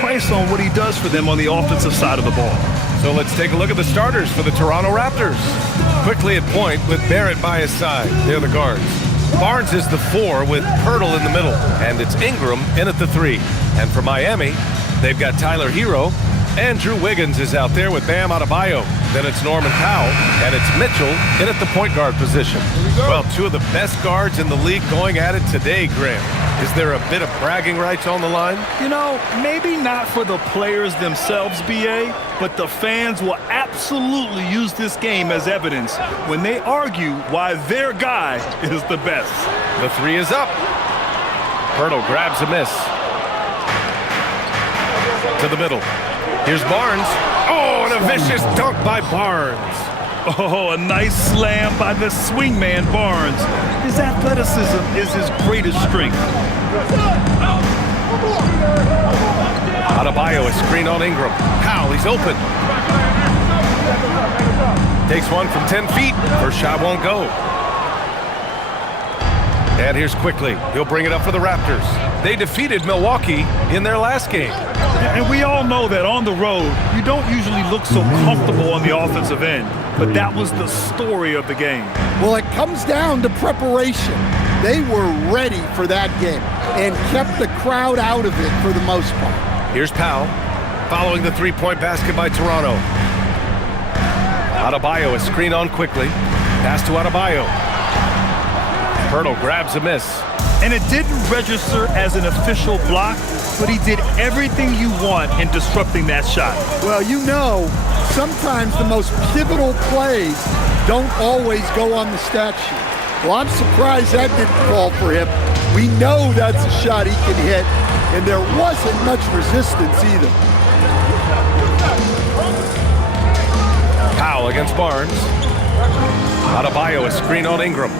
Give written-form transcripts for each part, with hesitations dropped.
price on what he does for them on the offensive side of the ball. So let's take a look at the starters for the Toronto Raptors. Quickly at point with Barrett by his side. They're the guards. Barnes is the 4 with Pirtle in the middle. And it's Ingram in at the 3. And for Miami, they've got Tyler Hero. And Drew Wiggins is out there with Bam Adebayo. Then it's Norman Powell, and it's Mitchell in at the point guard position. Well, two of the best guards in the league going at it today, Graham. Is there a bit of bragging rights on the line? You know, maybe not for the players themselves, BA, but the fans will absolutely use this game as evidence when they argue why their guy is the best. The 3 is up. Pirtle grabs a miss. To the middle. Here's Barnes. Oh, and a vicious dunk by Barnes. Oh, a nice slam by the swingman Barnes. His athleticism is his greatest strength. Adebayo is screen on Ingram. Powell, he's open. Takes one from 10 feet. First shot won't go. And here's Quickly. He'll bring it up for the Raptors. They defeated Milwaukee in their last game. And we all know that on the road, you don't usually look so comfortable on the offensive end. But that was the story of the game. Well, it comes down to preparation. They were ready for that game and kept the crowd out of it for the most part. Here's Powell, following the three-point basket by Toronto. Adebayo is screened on Quickly. Pass to Adebayo. Pirtle grabs a miss. And it didn't register as an official block, but he did everything you want in disrupting that shot. Well, you know, sometimes the most pivotal plays don't always go on the stat sheet. Well, I'm surprised that didn't fall for him. We know that's a shot he can hit, and there wasn't much resistance either. Powell against Barnes. Adebayo is screened on Ingram.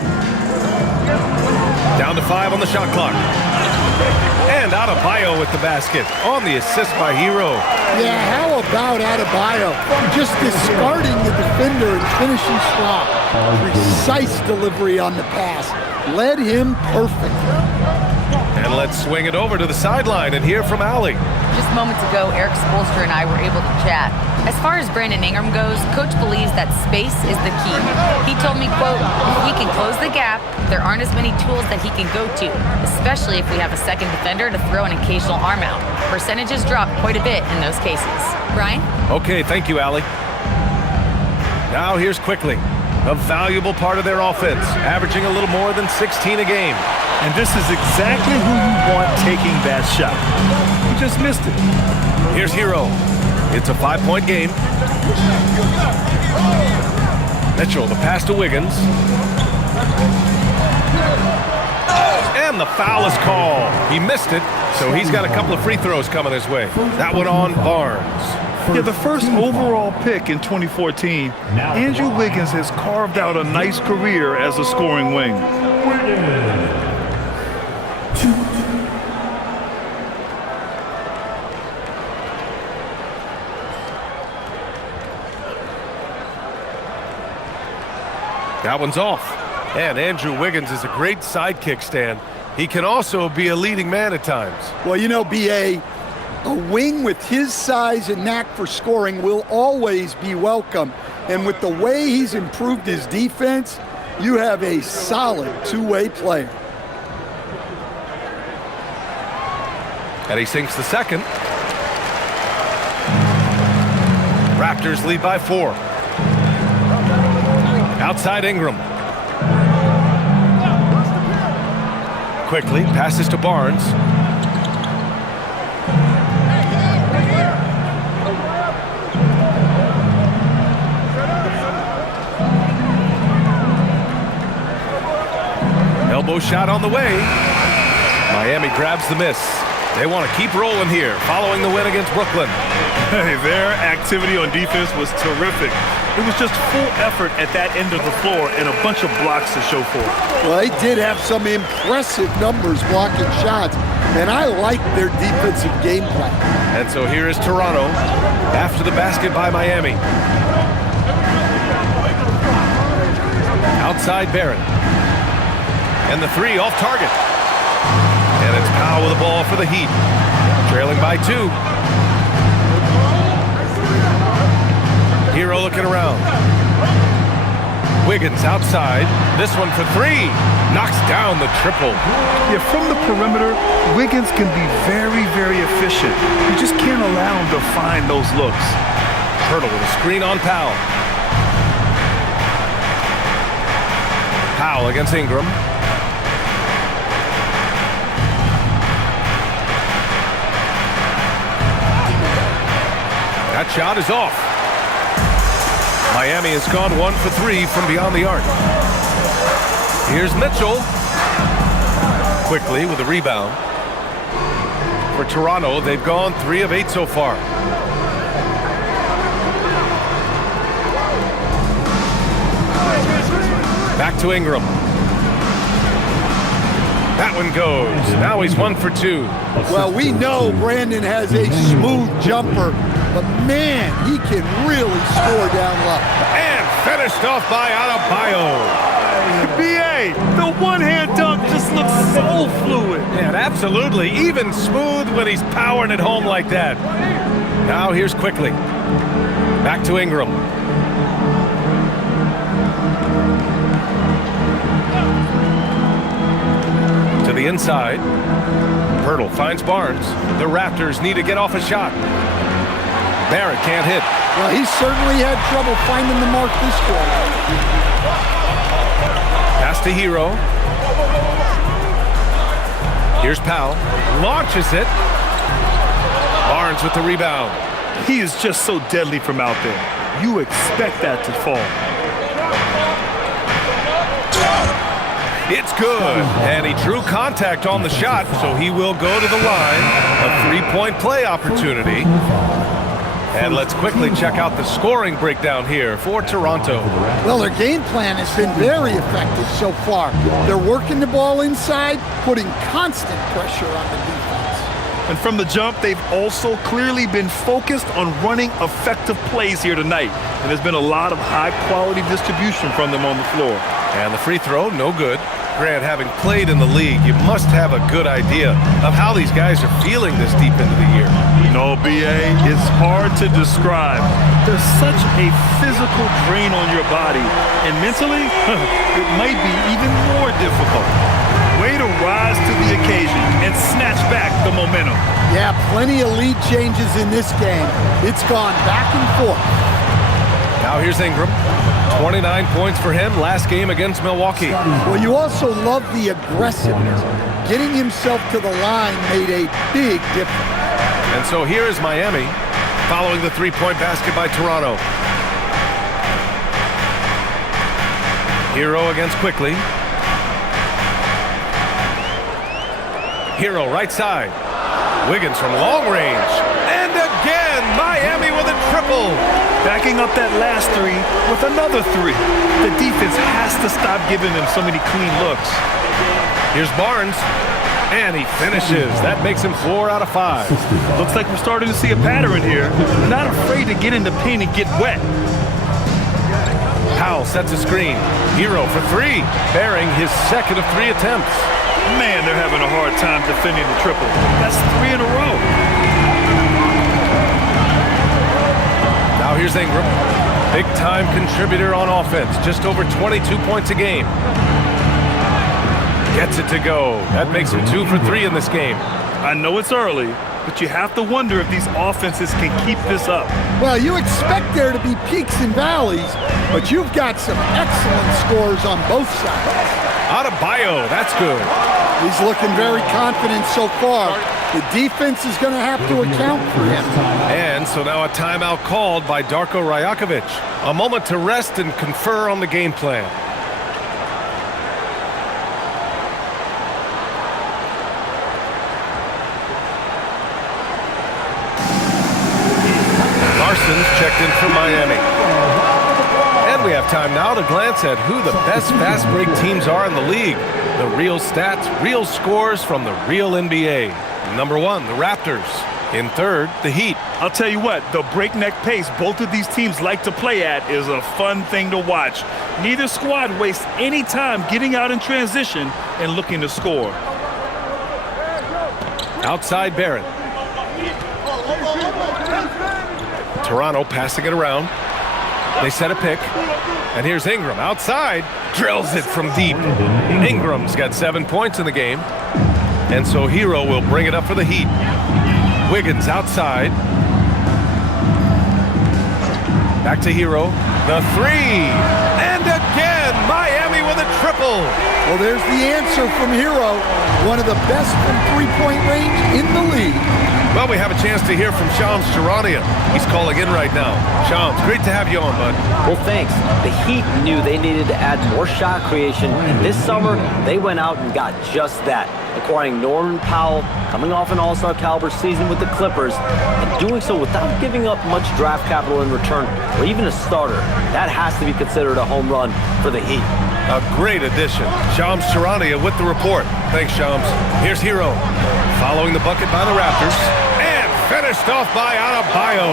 Down to 5 on the shot clock. And Adebayo with the basket on the assist by Hero. Yeah, how about Adebayo? Just discarding the defender and finishing strong. Precise delivery on the pass. Led him perfect. And let's swing it over to the sideline and hear from Allie. Just moments ago, Eric Spoelstra and I were able to chat. As far as Brandon Ingram goes, Coach believes that space is the key. He told me, quote, if we can close the gap, there aren't as many tools that he can go to, especially if we have a second defender to throw an occasional arm out. Percentages drop quite a bit in those cases. Brian? Okay, thank you, Allie. Now here's Quickly, a valuable part of their offense, averaging a little more than 16 a game. And this is exactly who you want taking that shot. You just missed it. Here's Hero. It's a 5-point game. Mitchell, the pass to Wiggins. And the foul is called. He missed it, so he's got a couple of free throws coming his way. That one on Barnes. Yeah, the first overall pick in 2014, Andrew Wiggins has carved out a nice career as a scoring wing. That one's off. And Andrew Wiggins is a great sidekick, Stan. He can also be a leading man at times. Well, you know, B.A., a wing with his size and knack for scoring will always be welcome. And with the way he's improved his defense, you have a solid two-way player. And he sinks the second. Raptors lead by 4. Outside Ingram. Quickly passes to Barnes. Elbow shot on the way. Miami grabs the miss. They want to keep rolling here, following the win against Brooklyn. Hey, their activity on defense was terrific. It was just full effort at that end of the floor and a bunch of blocks to show for it. Well, they did have some impressive numbers blocking shots, and I like their defensive game plan. And so here is Toronto after the basket by Miami. Outside Barrett. And the 3 off target. And it's Powell with the ball for the Heat. Trailing by 2. Hero looking around. Wiggins outside. This one for three. Knocks down the triple. Yeah, from the perimeter, Wiggins can be very, very efficient. You just can't allow him to find those looks. Hurdle with a screen on Powell. Powell against Ingram. That shot is off. Miami has gone 1 for 3 from beyond the arc. Here's Mitchell. Quickly with a rebound. For Toronto, they've gone 3 of 8 so far. Back to Ingram. That one goes. Now he's 1 for 2. Well, we know Brandon has a smooth jumper, but man, he can really score down low. And finished off by Adebayo. BA, the one-hand dunk just looks so fluid. And absolutely, even smooth when he's powering it home like that. Now here's quickly. Back to Ingram. To the inside. Hurdle finds Barnes. The Raptors need to get off a shot. Barrett can't hit. Well, he certainly had trouble finding the mark this quarter. Pass to Hero. Here's Powell. Launches it. Barnes with the rebound. He is just so deadly from out there. You expect that to fall. It's good. And he drew contact on the shot, so he will go to the line. A three-point play opportunity. And let's quickly check out the scoring breakdown here for Toronto. Well, their game plan has been very effective so far. They're working the ball inside, putting constant pressure on the defense. And from the jump, they've also clearly been focused on running effective plays here tonight. And there's been a lot of high-quality distribution from them on the floor. And the free throw, no good. Grant, having played in the league, you must have a good idea of how these guys are feeling this deep into the year. No, BA, it's hard to describe. There's such a physical drain on your body. And mentally, it might be even more difficult. Way to rise to the occasion and snatch back the momentum. Yeah, plenty of lead changes in this game. It's gone back and forth. Now here's Ingram. 29 points for him last game against Milwaukee. Well, you also love the aggressiveness. Getting himself to the line made a big difference. And so here is Miami following the three-point basket by Toronto. Hero against Quickly. Hero right side. Wiggins from long range. And again, Miami with a triple. Backing up that last three with another three. The defense has to stop giving them so many clean looks. Here's Barnes. And he finishes. That makes him 4 out of 5. Looks like we're starting to see a pattern here. Not afraid to get in the paint and get wet. Powell sets a screen. Hero for three, bearing his second of 3 attempts. Man, they're having a hard time defending the triple. That's 3 in a row. Now here's Ingram. Big-time contributor on offense. Just over 22 points a game. Gets it to go. That makes him 2 for 3 in this game. I know it's early, but you have to wonder if these offenses can keep this up. Well, you expect there to be peaks and valleys, but you've got some excellent scores on both sides. Adebayo, that's good. He's looking very confident so far. The defense is going to have to account for him. And so now a timeout called by Darko Rajakovic. A moment to rest and confer on the game plan. Larson's checked in from Miami. And we have time now to glance at who the best fast break teams are in the league. The real stats, real scores from the real NBA. Number 1, the Raptors. In third, the Heat. I'll tell you what, the breakneck pace both of these teams like to play at is a fun thing to watch. Neither squad wastes any time getting out in transition and looking to score. Outside Barrett. Toronto passing it around. They set a pick. And here's Ingram outside. Drills it from deep. Ingram's got 7 points in the game. And so Hero will bring it up for the Heat. Wiggins outside. Back to Hero. The three. And again, Miami with a triple. Well, there's the answer from Hero. One of the best from three-point range in the league. Well, we have a chance to hear from Shams Charania. He's calling in right now. Shams, great to have you on, bud. Well, thanks. The Heat knew they needed to add more shot creation, and this summer, they went out and got just that, acquiring Norman Powell, coming off an all-star caliber season with the Clippers, and doing so without giving up much draft capital in return, or even a starter. That has to be considered a home run for the Heat. A great addition. Shams Charania with the report. Thanks, Shams. Here's Hero. Following the bucket by the Raptors. And finished off by Adebayo.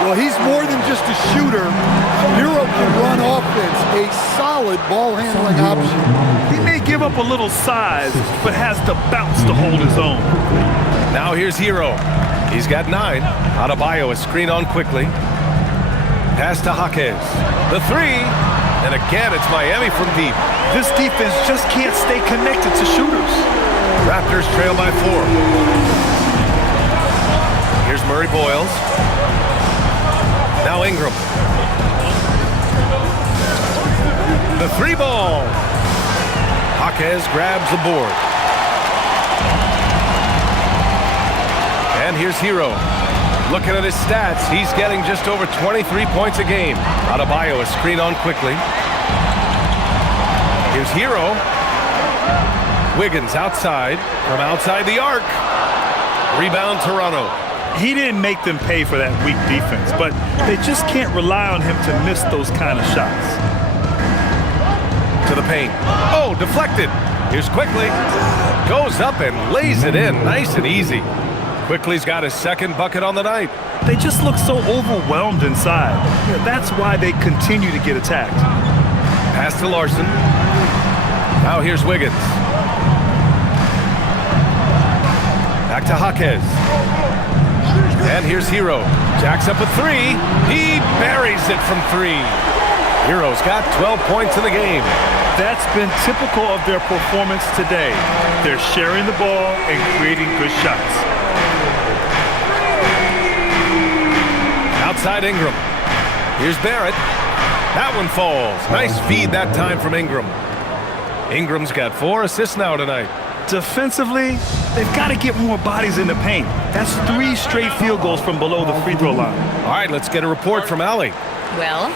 Well, he's more than just a shooter. Hero can run offense, a solid ball-handling option. He may give up a little size, but has the bounce to hold his own. Now here's Hero. He's got 9. Adebayo is screened on quickly. Pass to Jaquez. The three. And again, it's Miami from deep. This defense just can't stay connected to shooters. Raptors trail by 4. Here's Murray Boyles. Now Ingram. The three ball. Jaquez grabs the board. And here's Hero. Looking at his stats, he's getting just over 23 points a game. Adebayo is screened on quickly. Here's Hero. Wiggins outside, from outside the arc. Rebound Toronto. He didn't make them pay for that weak defense, but they just can't rely on him to miss those kind of shots. To the paint. Oh, deflected. Here's Quickly. Goes up and lays it in, nice and easy. Quickly's got his second bucket on the night. They just look so overwhelmed inside. That's why they continue to get attacked. Pass to Larson. Now here's Wiggins. Back to Jaquez. And here's Hero. Jacks up a three. He buries it from 3. Hero's got 12 points in the game. That's been typical of their performance today. They're sharing the ball and creating good shots. Outside Ingram. Here's Barrett. That one falls. Nice feed that time from Ingram. Ingram's got 4 assists now tonight. Defensively, they've got to get more bodies in the paint. That's 3 straight field goals from below the free throw line. All right, let's get a report from Allie. Well,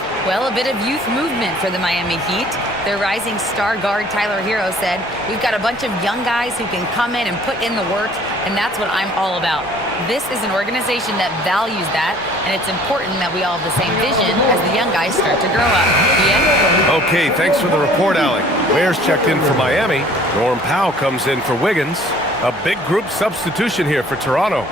a bit of youth movement for the Miami Heat. Their rising star guard, Tyler Hero, said, "We've got a bunch of young guys who can come in and put in the work, and that's what I'm all about. This is an organization that values that, and it's important that we all have the same vision as the young guys start to grow up." Ian? Okay, thanks for the report, Allie. Ware's checked in for Miami. Norm Powell comes in for Wiggins. A big group substitution here for Toronto.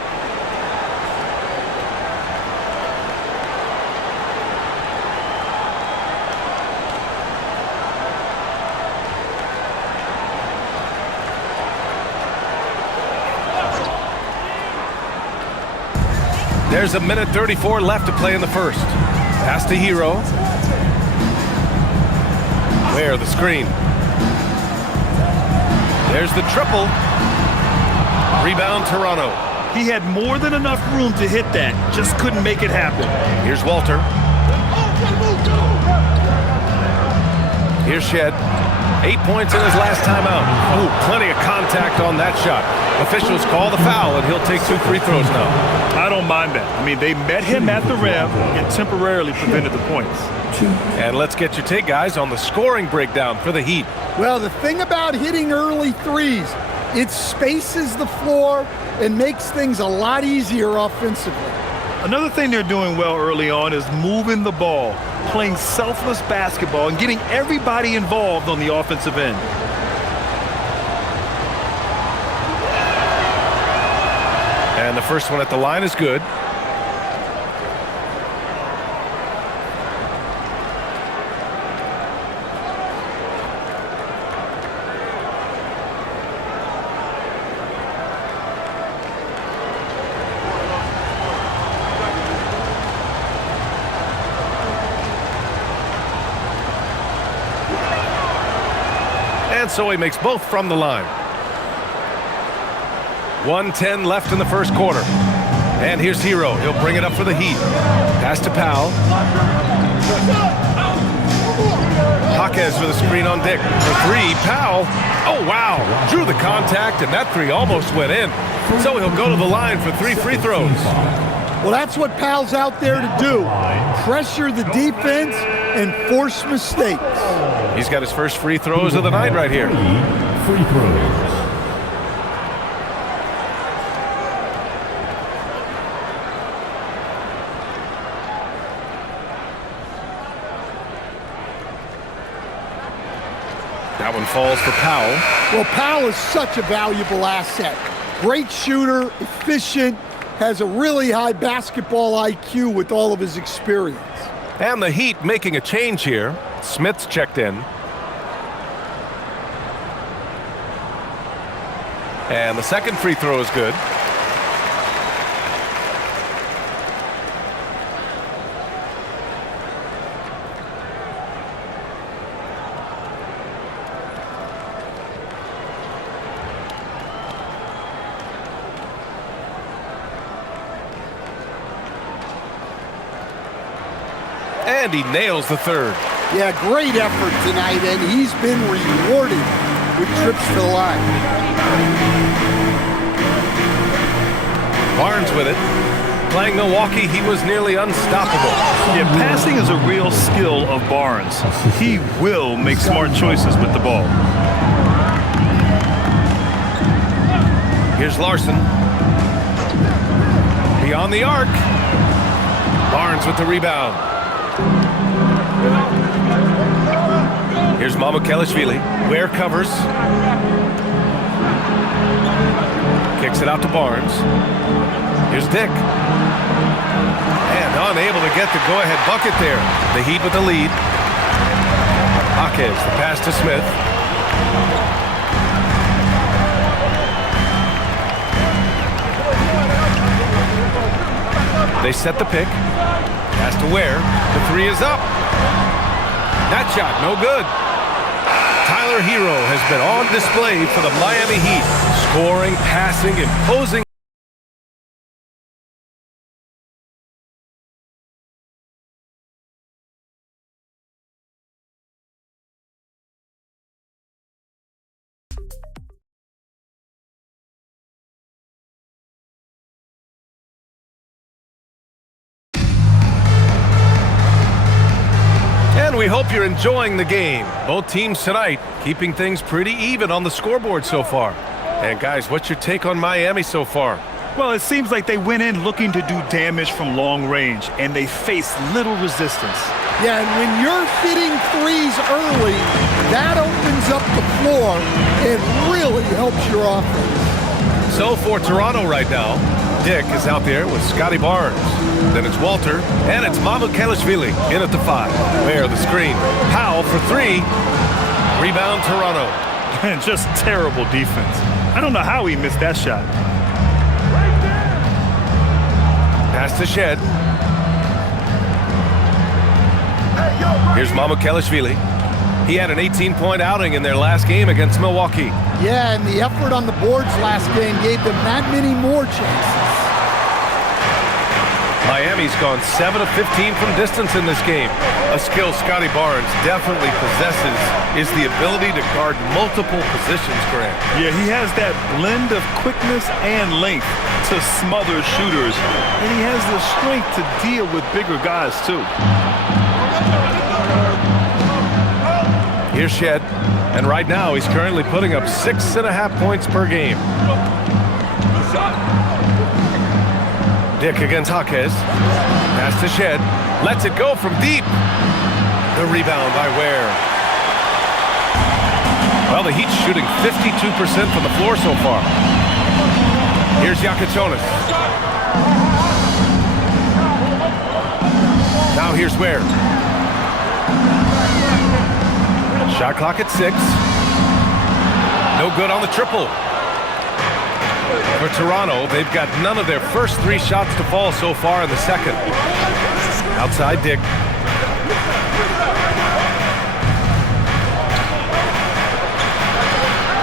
There's a minute 34 left to play in the first. Pass to Hero. Where the screen. There's the triple. Rebound Toronto. He had more than enough room to hit that. Just couldn't make it happen. Here's Walter. Here's Shed. 8 points in his last timeout. Oh, plenty of contact on that shot. Officials call the foul, and he'll take 2 free throws now. I don't mind that. I mean, they met him at the rim and temporarily prevented the points. And let's get your take, guys, on the scoring breakdown for the Heat. Well, the thing about hitting early threes, it spaces the floor and makes things a lot easier offensively. Another thing they're doing well early on is moving the ball, playing selfless basketball, and getting everybody involved on the offensive end. And the first one at the line is good. And so he makes both from the line. 1:10 left in the first quarter. And here's Hero. He'll bring it up for the Heat. Pass to Powell. Jaquez with a screen on Dick. For three, Powell. Oh, wow. Drew the contact, and that three almost went in. So he'll go to the line for 3 free throws. Well, that's what Powell's out there to do. Pressure the defense and force mistakes. He's got his first free throws of the night right here. Free throws. That one falls for Powell. Well, Powell is such a valuable asset. Great shooter, efficient, has a really high basketball IQ with all of his experience. And the Heat making a change here. Smith's checked in. And the second free throw is good. And he nails the third. Yeah, great effort tonight, and he's been rewarded with trips to the line. Barnes with it. Playing Milwaukee, he was nearly unstoppable. Yeah, passing is a real skill of Barnes. He will make smart choices with the ball. Here's Larson. Beyond the arc. Barnes with the rebound. Here's Mamukelashvili. Ware covers. Kicks it out to Barnes. Here's Dick. And unable to get the go-ahead bucket there. The Heat with the lead. Jaquez, the pass to Smith. They set the pick. Pass to Ware. The three is up. That shot, no good. Tyler Hero has been on display for the Miami Heat. Scoring, passing, imposing. And we hope you're enjoying the game. Both teams tonight keeping things pretty even on the scoreboard so far. And guys, what's your take on Miami so far? Well, it seems like they went in looking to do damage from long range, and they faced little resistance. Yeah, and when you're hitting threes early, that opens up the floor and really helps your offense. So for Toronto right now, Dick is out there with Scotty Barnes. Then it's Walter, and it's Mamukelashvili in at the 5. Where the screen. Powell for 3. Rebound Toronto. And just terrible defense. I don't know how he missed that shot. Pass to Shed. Here's Mamukelashvili. He had an 18-point outing in their last game against Milwaukee. Yeah, and the effort on the boards last game gave them that many more chances. Miami's gone 7 of 15 from distance in this game. A skill Scotty Barnes definitely possesses is the ability to guard multiple positions, Grant. Yeah, he has that blend of quickness and length to smother shooters, and he has the strength to deal with bigger guys, too. Here's Shed, and right now he's currently putting up 6.5 points per game. Dick against Jaquez. Pass to Shed. Lets it go from deep. The rebound by Ware. Well, the Heat's shooting 52% from the floor so far. Here's Yakachonis. Now here's Ware. Shot clock at 6. No good on the triple. For Toronto, they've got none of their first 3 shots to fall so far in the second. Outside Dick.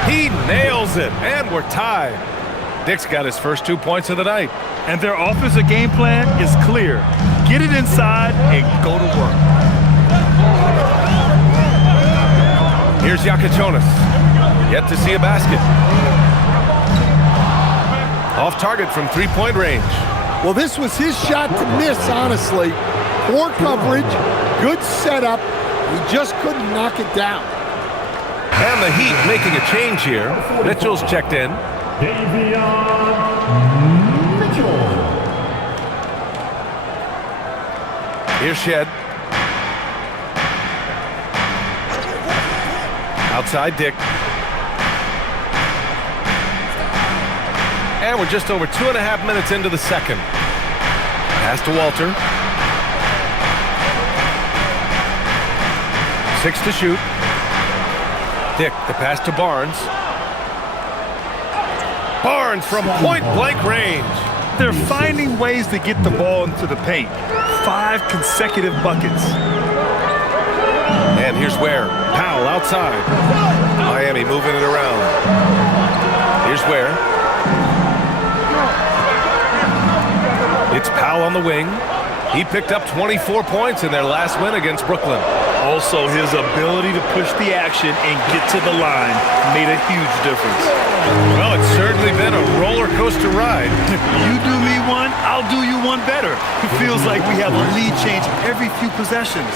He nails it, and we're tied. Dick's got his first 2 points of the night. And their offensive game plan is clear. Get it inside and go to work. Here's Yakichonis. Yet to see a basket. Off target from three-point range. Well, this was his shot to miss, honestly. Poor coverage, good setup. He just couldn't knock it down. And the Heat making a change here. Mitchell's checked in. Mitchell. Here's Shed. Outside Dick. And we're just over 2.5 minutes into the second. Pass to Walter. 6 to shoot. Dick, the pass to Barnes. Barnes from point-blank range. They're finding ways to get the ball into the paint. 5 consecutive buckets. And here's Ware. Powell outside. Miami moving it around. Here's Ware. It's Powell on the wing. He picked up 24 points in their last win against Brooklyn. Also, his ability to push the action and get to the line made a huge difference. Well, it's certainly been a roller coaster ride. You do me one, I'll do you one better. It feels like we have a lead change every few possessions.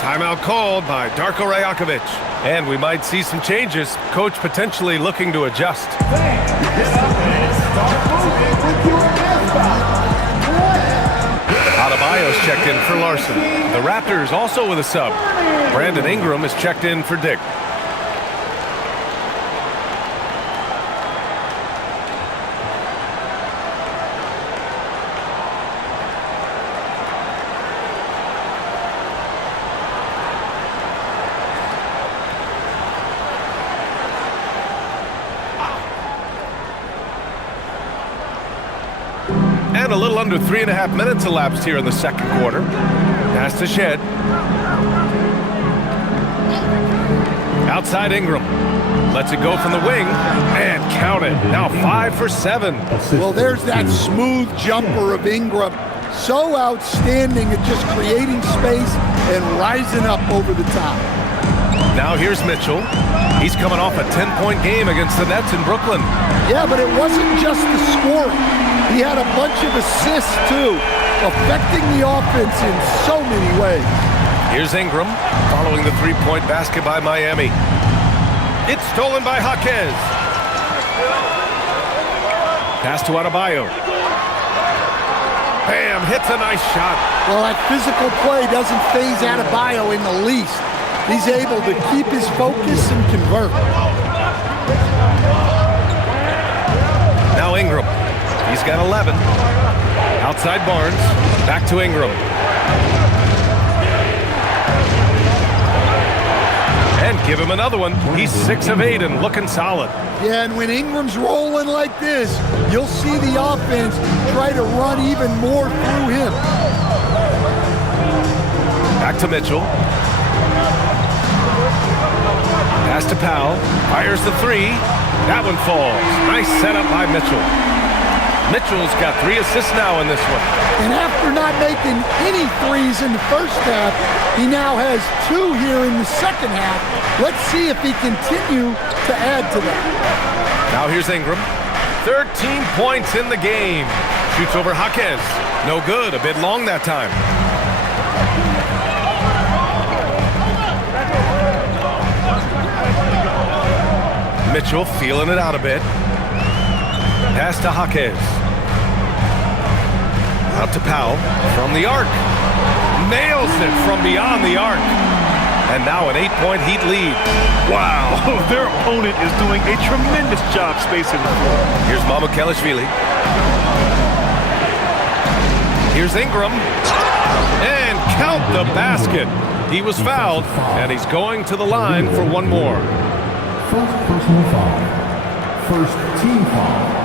Timeout called by Darko Rajakovic. And we might see some changes. Coach potentially looking to adjust. Adebayo's checked in for Larson. The Raptors also with a sub. Brandon Ingram is checked in for Dick. And a little under 3.5 minutes elapsed here in the second quarter. Pass to Shed. Outside Ingram. Lets it go from the wing. And count it. Now 5 for 7. Well, there's that smooth jumper of Ingram. So outstanding at just creating space and rising up over the top. Now here's Mitchell. He's coming off a 10-point game against the Nets in Brooklyn. Yeah, but it wasn't just the scoring. He had a bunch of assists, too, affecting the offense in so many ways. Here's Ingram following the three-point basket by Miami. It's stolen by Jaquez. Pass to Adebayo. Bam, hits a nice shot. Well, that physical play doesn't phase Adebayo in the least. He's able to keep his focus and convert. Now Ingram. He's got 11. Outside Barnes. Back to Ingram. And give him another one. He's 6 of 8 and looking solid. Yeah, and when Ingram's rolling like this, you'll see the offense try to run even more through him. Back to Mitchell. Pass to Powell. Fires the 3. That one falls. Nice setup by Mitchell. Mitchell's got 3 assists now in this one. And after not making any threes in the first half, he now has 2 here in the second half. Let's see if he continue to add to that. Now here's Ingram. 13 points in the game. Shoots over Jaquez. No good. A bit long that time. Mitchell feeling it out a bit. Pass to Jaquez. Out to Powell from the arc. Nails it from beyond the arc. And now an 8-point Heat lead. Wow, their opponent is doing a tremendous job spacing the floor. Here's Mamukelashvili. Here's Ingram. And count the basket. He was fouled, and he's going to the line for one more. First personal foul. First team foul.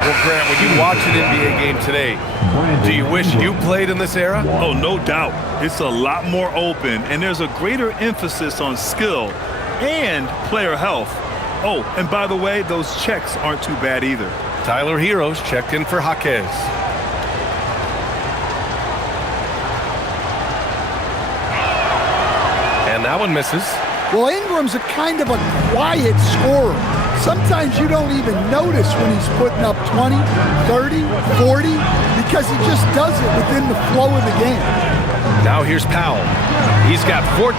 Well, Grant, when you watch an NBA game today, do you wish you played in this era? Oh, no doubt. It's a lot more open, and there's a greater emphasis on skill. and player health. Oh, and by the way, those checks aren't too bad either. Tyler Hero's checked in for Jaquez. And that one misses. Well, Ingram's a kind of a quiet scorer. Sometimes you don't even notice when he's putting up 20, 30, 40, because he just does it within the flow of the game. Now here's Powell. He's got 14,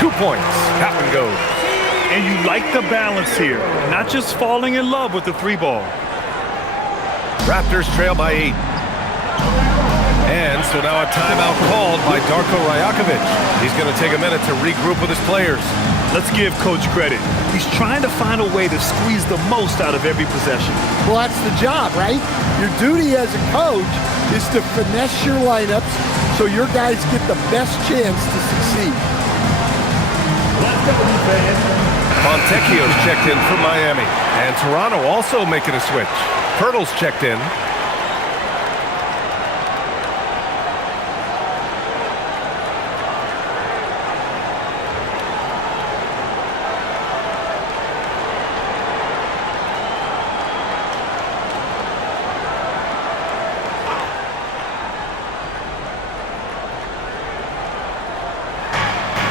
2 points. That one goes. And you like the balance here, not just falling in love with the three ball. Raptors trail by 8. And so now a timeout called by Darko Rajakovic. He's going to take a minute to regroup with his players. Let's give Coach credit. He's trying to find a way to squeeze the most out of every possession. Well, that's the job, right? Your duty as a coach is to finesse your lineups so your guys get the best chance to succeed. Fontecchio's checked in for Miami. And Toronto also making a switch. Pirtle's checked in.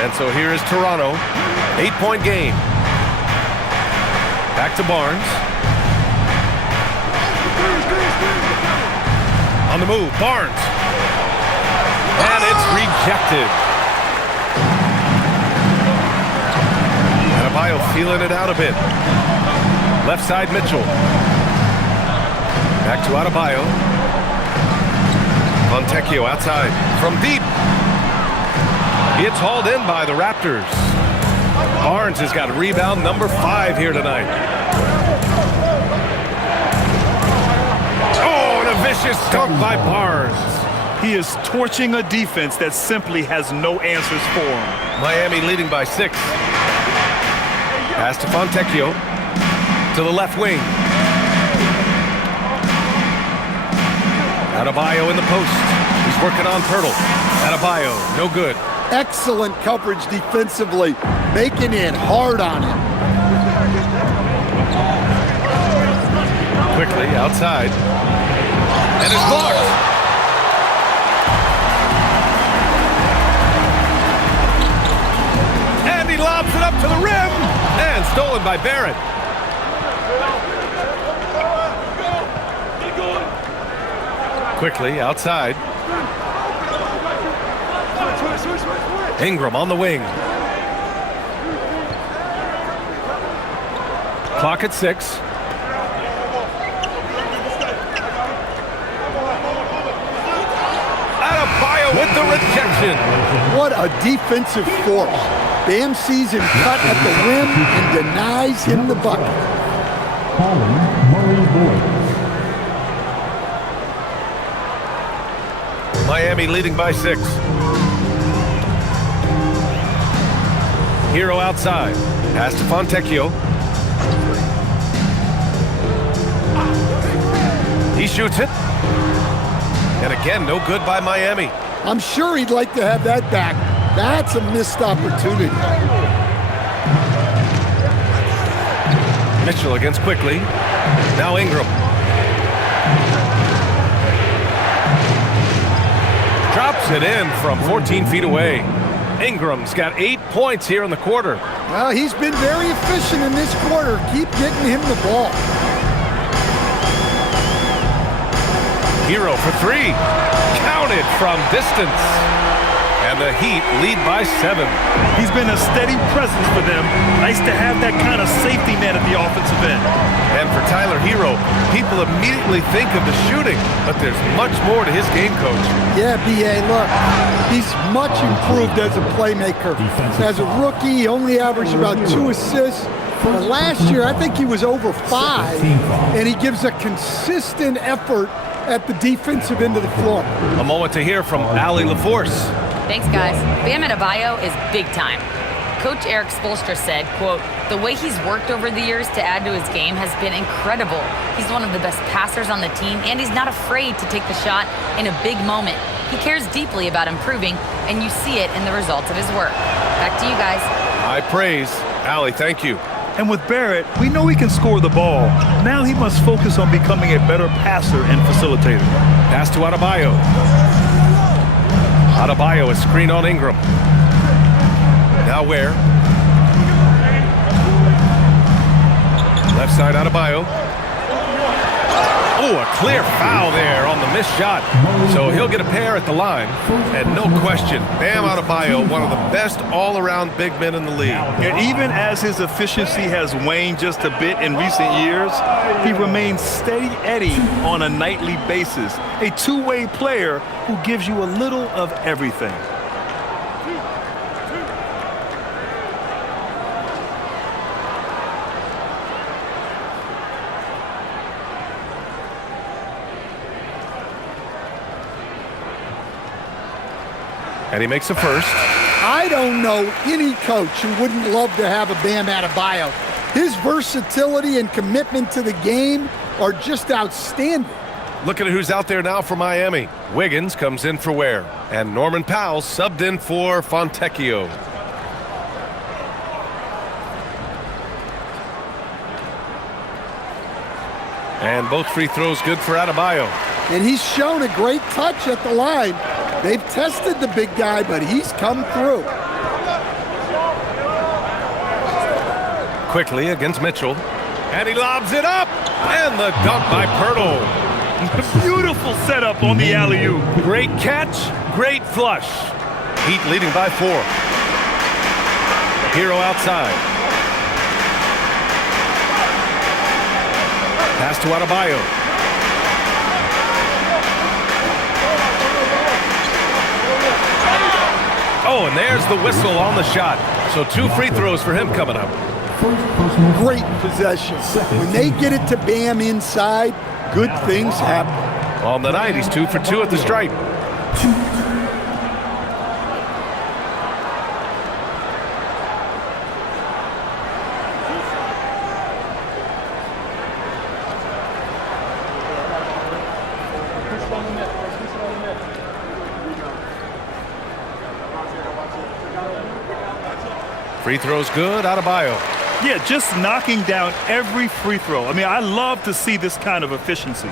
And so here is Toronto. 8-point game. Back to Barnes. On the move, Barnes. And it's rejected. Adebayo feeling it out a bit. Left side, Mitchell. Back to Adebayo. Fontecchio outside. From deep. It's hauled in by the Raptors. Barnes has got rebound number 5 here tonight. Oh, and a vicious dunk by Barnes. He is torching a defense that simply has no answers for him. Miami leading by 6. Pass to Fontecchio. To the left wing. Adebayo in the post. He's working on Pirtle. Adebayo, no good. Excellent coverage defensively, making it hard on him. Quickly outside. And it's blocked. And he lobs it up to the rim. And stolen by Barrett. Quickly outside. Ingram on the wing. Clock at 6. Adebayo with the rejection. What a defensive force. Bam sees him cut at the rim and denies him the bucket. Calling Murray Boyd. Miami leading by 6. Hero outside. Pass to Fontecchio. He shoots it. And again, no good by Miami. I'm sure he'd like to have that back. That's a missed opportunity. Mitchell against Quickly. Now Ingram. Drops it in from 14 feet away. Ingram's got 8 points here in the quarter. Well, he's been very efficient in this quarter. Keep getting him the ball. Hero for 3. Counted from distance. And the Heat lead by 7. He's been a steady presence for them. Nice to have that kind of safety net at the offensive end. And for Tyler Hero, people immediately think of the shooting, but there's much more to his game, Coach. Yeah, B.A., look, he's much improved as a playmaker. As a rookie, he only averaged about 2 assists. But last year, I think he was over 5, and he gives a consistent effort at the defensive end of the floor. A moment to hear from Allie LaForce. Thanks, guys. Bam Adebayo is big time. Coach Eric Spoelstra said, quote, "The way he's worked over the years to add to his game has been incredible. He's one of the best passers on the team, and he's not afraid to take the shot in a big moment. He cares deeply about improving, and you see it in the results of his work." Back to you guys. High praise. Allie, thank you. And with Barrett, we know he can score the ball. Now he must focus on becoming a better passer and facilitator. Pass to Adebayo. Adebayo, a screen on Ingram. Now where? Left side Adebayo. Oh, a clear foul there on the missed shot. So he'll get a pair at the line. And no question, Bam Adebayo, one of the best all-around big men in the league. And even as his efficiency has waned just a bit in recent years, he remains steady Eddie on a nightly basis. A two-way player who gives you a little of everything. And he makes a first. I don't know any coach who wouldn't love to have a Bam Adebayo. His versatility and commitment to the game are just outstanding. Look at who's out there now for Miami. Wiggins comes in for Ware. And Norman Powell subbed in for Fontecchio. And both free throws good for Adebayo. And he's shown a great touch at the line. They've tested the big guy, but he's come through. Quickly against Mitchell. And he lobs it up. And the dunk by Pirtle. Beautiful setup on the alley-oop. Great catch, great flush. Heat leading by 4. Hero outside. Pass to Adebayo. Oh, and there's the whistle on the shot. So 2 free throws for him coming up. Great possession. When they get it to Bam inside, good things happen. On the night, he's 2 for 2 at the stripe. Free throw's good, Adebayo. Yeah, just knocking down every free throw. I mean, I love to see this kind of efficiency.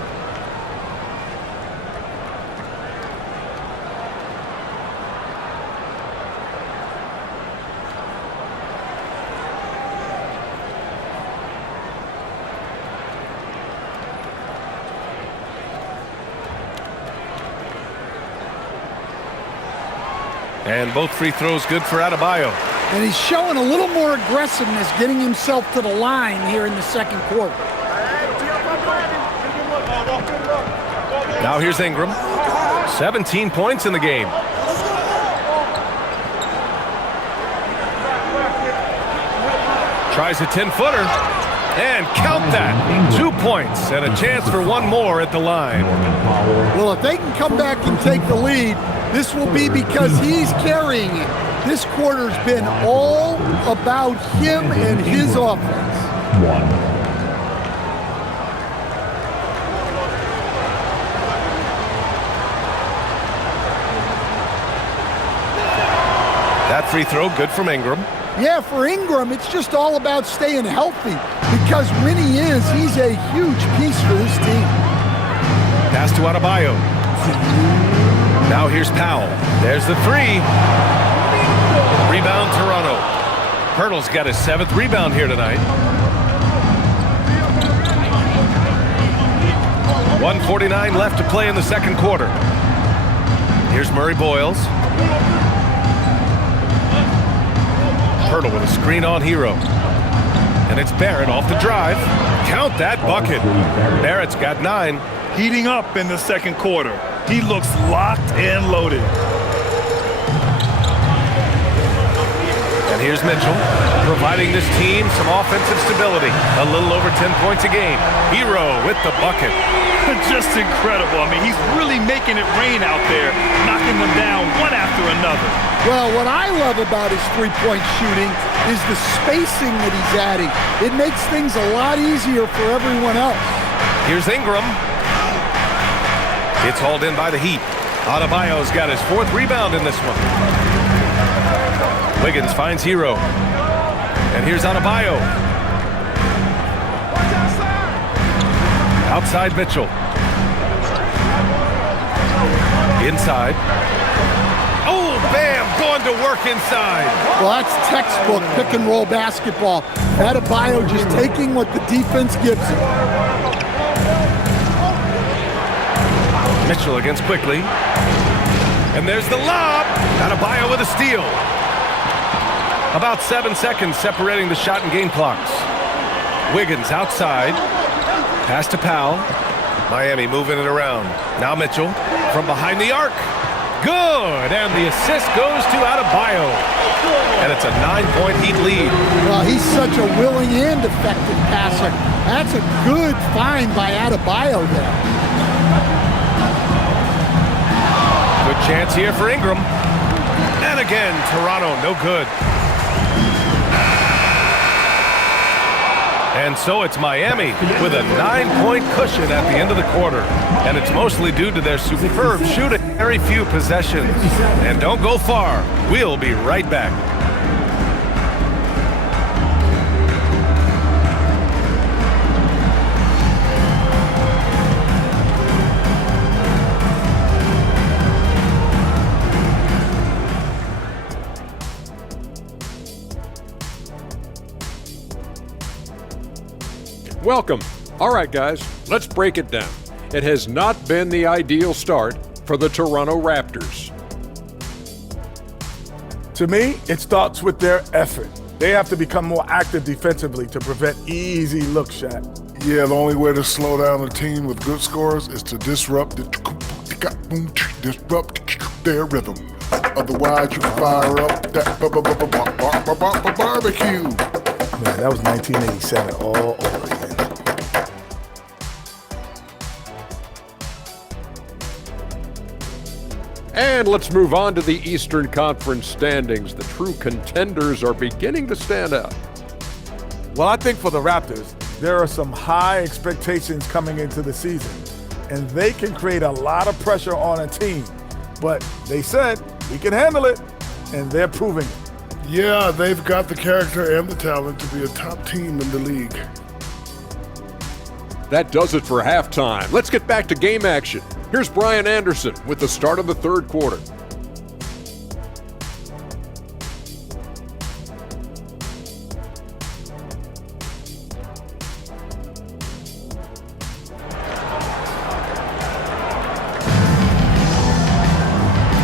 And both free throws good for Adebayo. And he's showing a little more aggressiveness getting himself to the line here in the second quarter. Now here's Ingram. 17 points in the game. Tries a 10-footer. And count that. 2 points and a chance for one more at the line. Well, if they can come back and take the lead, this will be because he's carrying it. This quarter's been all about him and his offense. That free throw good from Ingram. Yeah, for Ingram, it's just all about staying healthy because when he is, he's a huge piece for this team. Pass to Adebayo. Now here's Powell. There's the 3. Rebound Toronto. Pirtle's got his 7th rebound here tonight. 1:49 left to play in the second quarter. Here's Murray Boyles. Pirtle with a screen on Hero. And it's Barrett off the drive. Count that bucket. Barrett's got 9. Heating up in the second quarter. He looks locked and loaded. And here's Mitchell, providing this team some offensive stability. A little over 10 points a game. Hero with the bucket. Just incredible. I mean, he's really making it rain out there, knocking them down one after another. Well, what I love about his three-point shooting is the spacing that he's adding. It makes things a lot easier for everyone else. Here's Ingram. It's hauled in by the Heat. Adebayo's got his 4th rebound in this one. Wiggins finds Hero. And here's Adebayo. Outside Mitchell. Inside. Oh, bam! Going to work inside. Well, that's textbook pick and roll basketball. Adebayo just taking what the defense gives him. Mitchell against Quickly. And there's the lob. Adebayo with a steal. About 7 seconds separating the shot and game clocks. Wiggins outside. Pass to Powell. Miami moving it around. Now Mitchell from behind the arc. Good, and the assist goes to Adebayo. And it's a 9-point Heat lead. Well, he's such a willing and effective passer. That's a good find by Adebayo there. Good chance here for Ingram. And again, Toronto, no good. And so it's Miami with a 9-point cushion at the end of the quarter. And it's mostly due to their superb shooting. Very few possessions. And don't go far. We'll be right back. Welcome. All right, guys, let's break it down. It has not been the ideal start for the Toronto Raptors. To me, it starts with their effort. They have to become more active defensively to prevent easy look shot. Yeah, the only way to slow down a team with good scores is to disrupt their rhythm. Otherwise, you can fire up that barbecue. Man, that was 1987 all over again. And let's move on to the Eastern Conference standings. The true contenders are beginning to stand out. Well, I think for the Raptors, there are some high expectations coming into the season, and they can create a lot of pressure on a team. But they said, we can handle it, and they're proving it. Yeah, they've got the character and the talent to be a top team in the league. That does it for halftime. Let's get back to game action. Here's Brian Anderson with the start of the third quarter.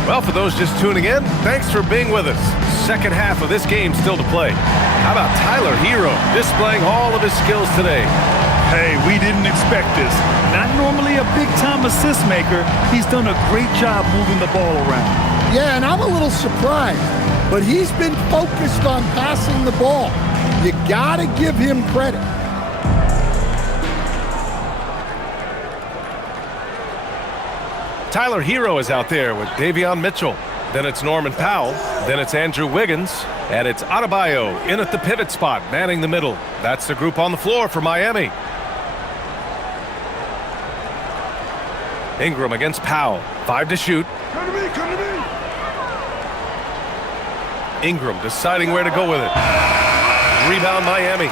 Well, for those just tuning in, thanks for being with us. Second half of this game still to play. How about Tyler Hero displaying all of his skills today? Hey, we didn't expect this. Not normally a big-time assist maker. He's done a great job moving the ball around. Yeah, and I'm a little surprised, but he's been focused on passing the ball. You gotta give him credit. Tyler Hero is out there with Davion Mitchell. Then it's Norman Powell. Then it's Andrew Wiggins. And it's Adebayo in at the pivot spot, manning the middle. That's the group on the floor for Miami. Ingram against Powell. 5 to shoot. Come to me, come to me. Ingram deciding where to go with it. Rebound Miami.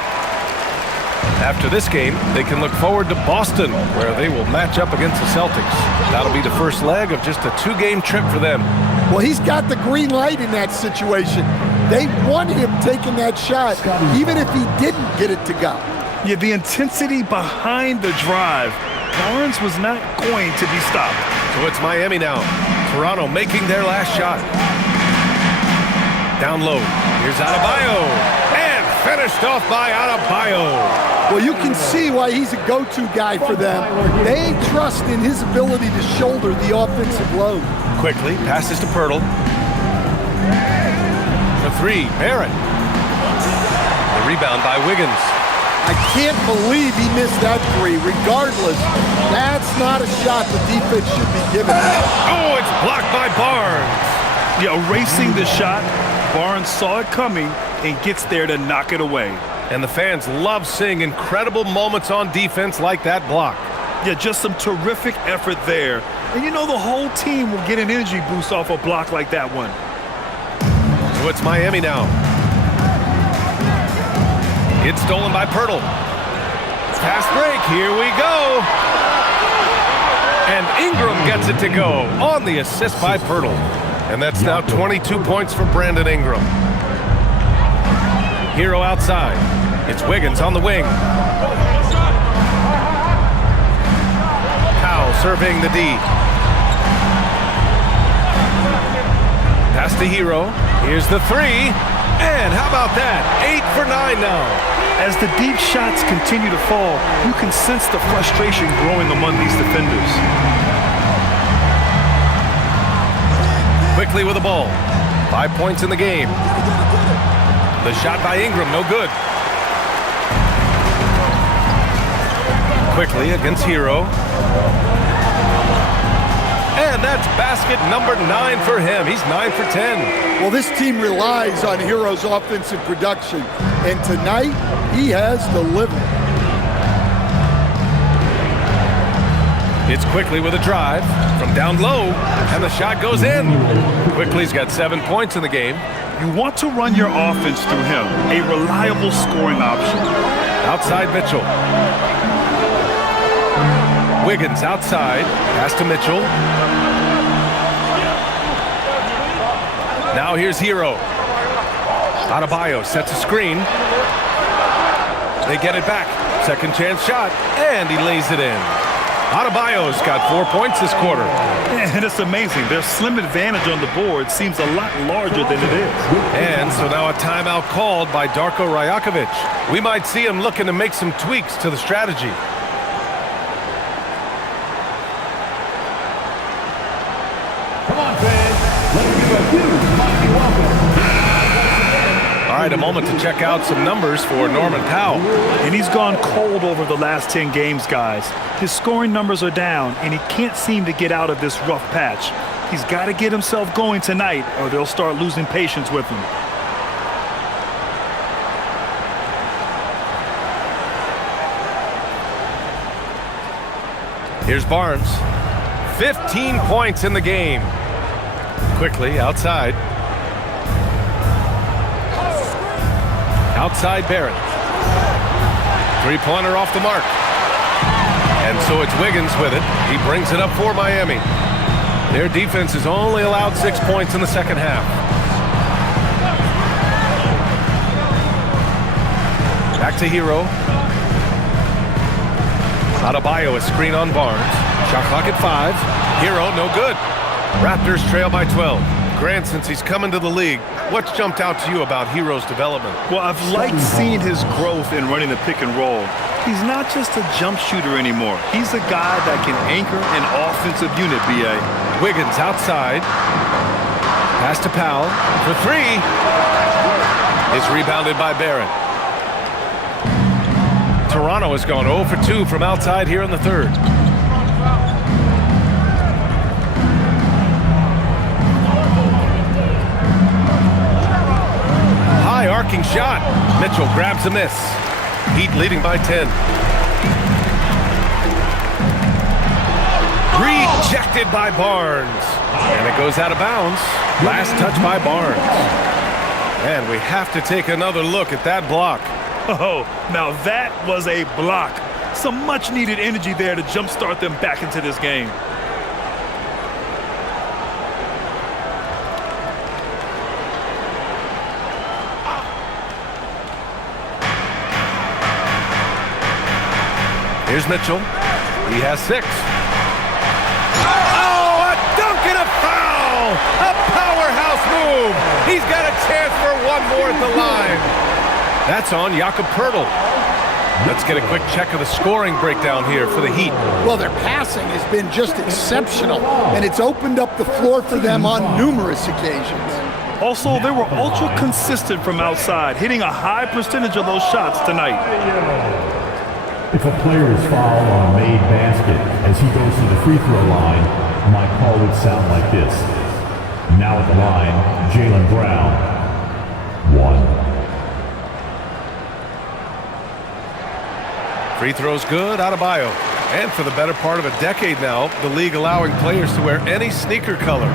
After this game, they can look forward to Boston, where they will match up against the Celtics. That'll be the first leg of just a 2-game trip for them. Well, he's got the green light in that situation. They want him taking that shot, even if he didn't get it to go. Yeah, the intensity behind the drive. Barnes was not going to be stopped. So it's Miami now. Toronto making their last shot. Down low. Here's Adebayo. And finished off by Adebayo. Well, you can see why he's a go-to guy for them. They trust in his ability to shoulder the offensive load. Quickly passes to Pirtle. The 3, Barrett. The rebound by Wiggins. I can't believe he missed that 3. Regardless, that's not a shot the defense should be given. Oh, it's blocked by Barnes. Yeah, erasing the shot. Barnes saw it coming and gets there to knock it away. And the fans love seeing incredible moments on defense like that block. Yeah, just some terrific effort there. And you know the whole team will get an energy boost off a block like that one. So it's Miami now. It's stolen by Pirtle. Fast break, here we go. And Ingram gets it to go on the assist by Pirtle. And that's now 22 points for Brandon Ingram. Hero outside. It's Wiggins on the wing. Powell surveying the D. Pass to Hero. Here's the three. And how about that? 8 for 9 now. As the deep shots continue to fall, you can sense the frustration growing among these defenders. Quickly with the ball. 5 points in the game. The shot by Ingram, no good. Quickly against Hero. And that's basket number 9 for him. He's 9 for 10. Well, this team relies on Hero's offensive production, and tonight he has delivered. It's Quickly with a drive from down low, and the shot goes in. Quickly's got 7 points in the game. You want to run your offense through him, a reliable scoring option. Outside Mitchell. Wiggins outside, pass to Mitchell. Now here's Hero. Adebayo sets a screen. They get it back. Second chance shot, and he lays it in. Adebayo's got 4 points this quarter. And it's amazing. Their slim advantage on the board seems a lot larger than it is. And so now a timeout called by Darko Rajakovic. We might see him looking to make some tweaks to the strategy. Come on, fans. Let's give a huge mighty welcome. All right, a moment to check out some numbers for Norman Powell. And he's gone cold over the last 10 games, guys. His scoring numbers are down, and he can't seem to get out of this rough patch. He's got to get himself going tonight, or they'll start losing patience with him. Here's Barnes. 15 points in the game. Quickly outside. Outside Barrett. Three-pointer off the mark. And so it's Wiggins with it. He brings it up for Miami. Their defense has only allowed 6 points in the second half. Back to Hero. Adebayo, a screen on Barnes. Shot clock at 5. Hero, no good. Raptors trail by 12. Grant, since he's coming to the league, what's jumped out to you about Hero's development? Well, I've liked seeing his growth in running the pick and roll. He's not just a jump shooter anymore. He's a guy that can anchor an offensive unit, B.A. Wiggins outside. Pass to Powell for 3. It's rebounded by Barrett. Toronto has gone 0 for 2 from outside here in the third. High arcing shot. Mitchell grabs a miss. Heat leading by 10. Rejected by Barnes. And it goes out of bounds. Last touch by Barnes. And we have to take another look at that block. Oh, now that was a block. Some much-needed energy there to jumpstart them back into this game. Here's Mitchell. He has 6. Oh, a dunk and a foul! A powerhouse move! He's got a chance for one more at the line. That's on Jakob Poeltl. Let's get a quick check of the scoring breakdown here for the Heat. Well, their passing has been just exceptional, and it's opened up the floor for them on numerous occasions. Also, they were ultra consistent from outside, hitting a high percentage of those shots tonight. If a player is fouled on a made basket as he goes to the free throw line, my call would sound like this. Now at the line, Jaylen Brown. 1. Free throw's good. Adebayo. And for the better part of a decade now, the league allowing players to wear any sneaker color.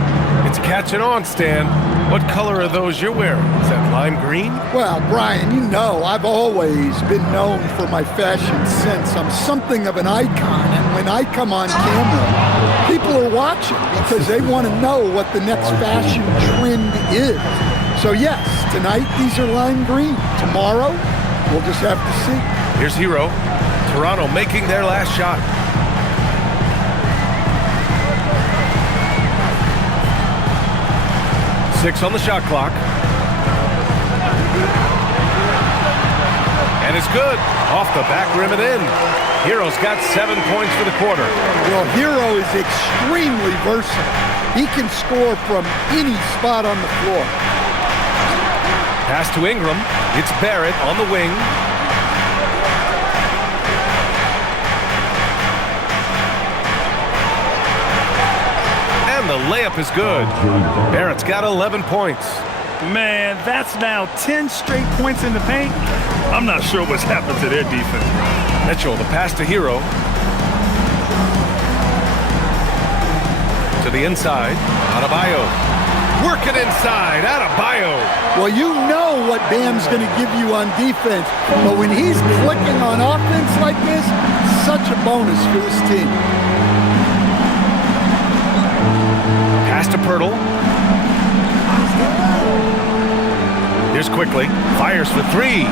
It's catching on, Stan. What color are those you're wearing? Is that lime green? Well, Brian, you know I've always been known for my fashion sense. I'm something of an icon, and when I come on camera, people are watching because they want to know what the next fashion trend is. So yes, tonight these are lime green. Tomorrow, we'll just have to see. Here's Hero. Toronto making their last shot. Six on the shot clock. And it's good. Off the back rim and in. Hero's got 7 points for the quarter. Well, Hero is extremely versatile. He can score from any spot on the floor. Pass to Ingram. It's Barrett on the wing. And the layup is good. Barrett's got 11 points. Man, that's now 10 straight points in the paint. I'm not sure what's happened to their defense. Mitchell, the pass to Hero. To the inside. Adebayo. Working inside. Adebayo. Well, you know what Bam's going to give you on defense, but when he's clicking on offense like this, such a bonus for this team. Pass to Pirtle. Here's Quickly. Fires for three.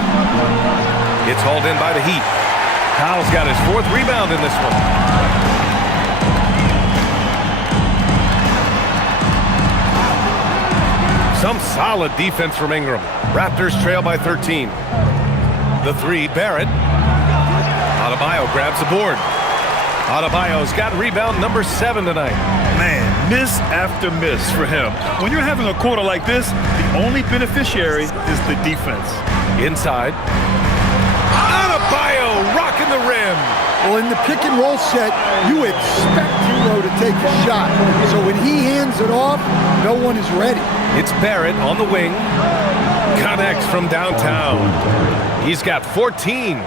It's hauled in by the Heat. Powell's got his fourth rebound in this one. Some solid defense from Ingram. Raptors trail by 13. The three, Barrett. Adebayo grabs the board. Adebayo's got rebound number 7 tonight. Man, miss after miss for him. When you're having a quarter like this, the only beneficiary is the defense. Inside. Adebayo rocking the rim. Well, in the pick and roll set, you expect Hero to take a shot. So when he hands it off, no one is ready. It's Barrett on the wing. Connects from downtown. He's got 14.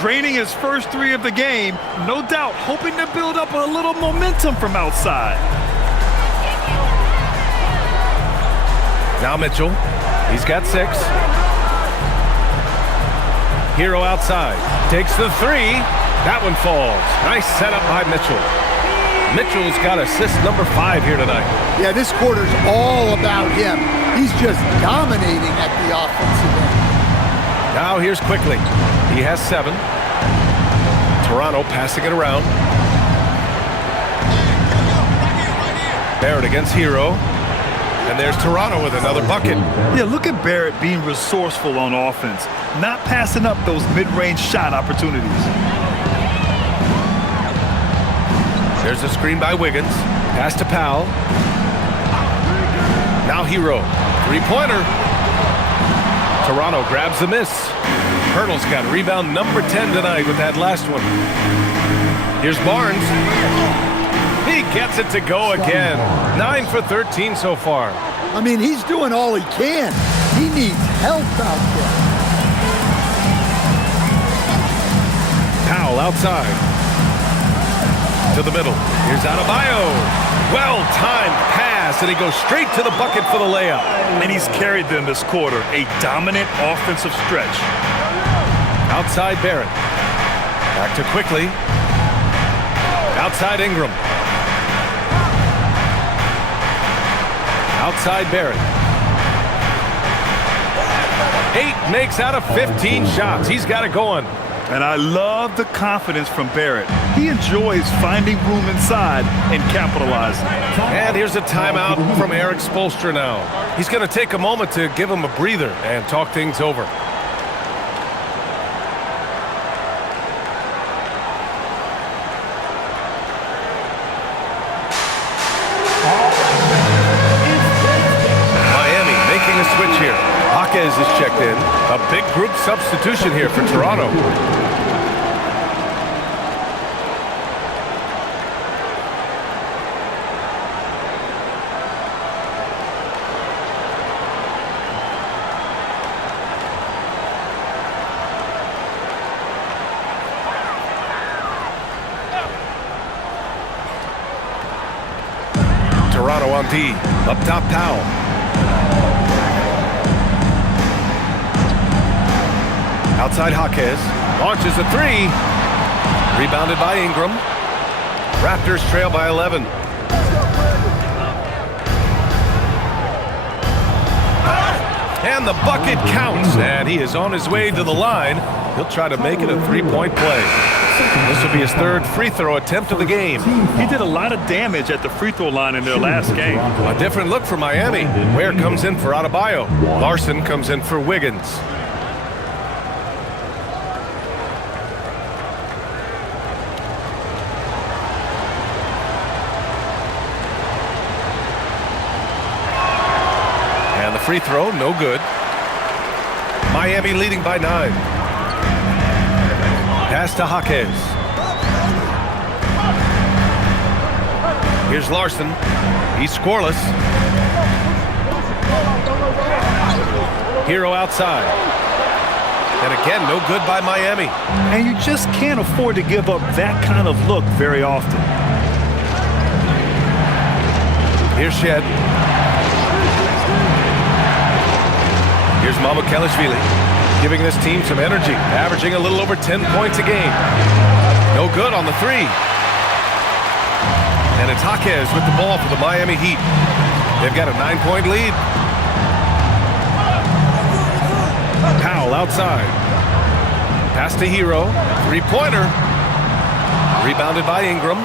Draining his first 3 of the game, no doubt hoping to build up a little momentum from outside. Now Mitchell. He's got 6. Hero outside. Takes the 3. That one falls. Nice setup by Mitchell. Mitchell's got assist number 5 here tonight. Yeah, this quarter's all about him. He's just dominating at the offensive end. Now here's Quickly. He has 7. Toronto passing it around. Barrett against Hero. And there's Toronto with another bucket. Yeah, look at Barrett being resourceful on offense, not passing up those mid-range shot opportunities. There's a screen by Wiggins. Pass to Powell. Now Hero. 3-pointer. Toronto grabs the miss. Pirtle's got rebound number 10 tonight with that last one. Here's Barnes. He gets it to go again. 9 for 13 so far. I mean, he's doing all he can. He needs help out there. Powell outside. To the middle. Here's Adebayo. Well-timed pass, and he goes straight to the bucket for the layup. And he's carried them this quarter, a dominant offensive stretch. Outside Barrett. Back to Quickly. Outside Ingram. Outside Barrett. 8 makes out of 15 shots. He's got it going. And I love the confidence from Barrett. He enjoys finding room inside and capitalizing. And here's a timeout from Eric Spoelstra now. He's going to take a moment to give him a breather and talk things over. Miami making a switch here. Hawkes is checked in. A big group substitution here for Toronto. on D. Up top, Powell. Outside Jaquez. Launches a three. Rebounded by Ingram. Raptors trail by 11. And the bucket counts, and he is on his way to the line. He'll try to make it a three-point play. This will be his third free throw attempt of the game. He did a lot of damage at the free throw line in their last game. A different look for Miami. Ware comes in for Adebayo. Larson comes in for Wiggins. And the free throw, no good. Miami leading by 9. Pass to Jaquez. Here's Larson. He's scoreless. Hero outside. And again, no good by Miami. And you just can't afford to give up that kind of look very often. Here's Shed. Here's Mamukelashvili, giving this team some energy, averaging a little over 10 points a game. No good on the three. And it's Jaquez with the ball for the Miami Heat. They've got a 9-point lead. Powell outside. Pass to Hero. Three-pointer. Rebounded by Ingram.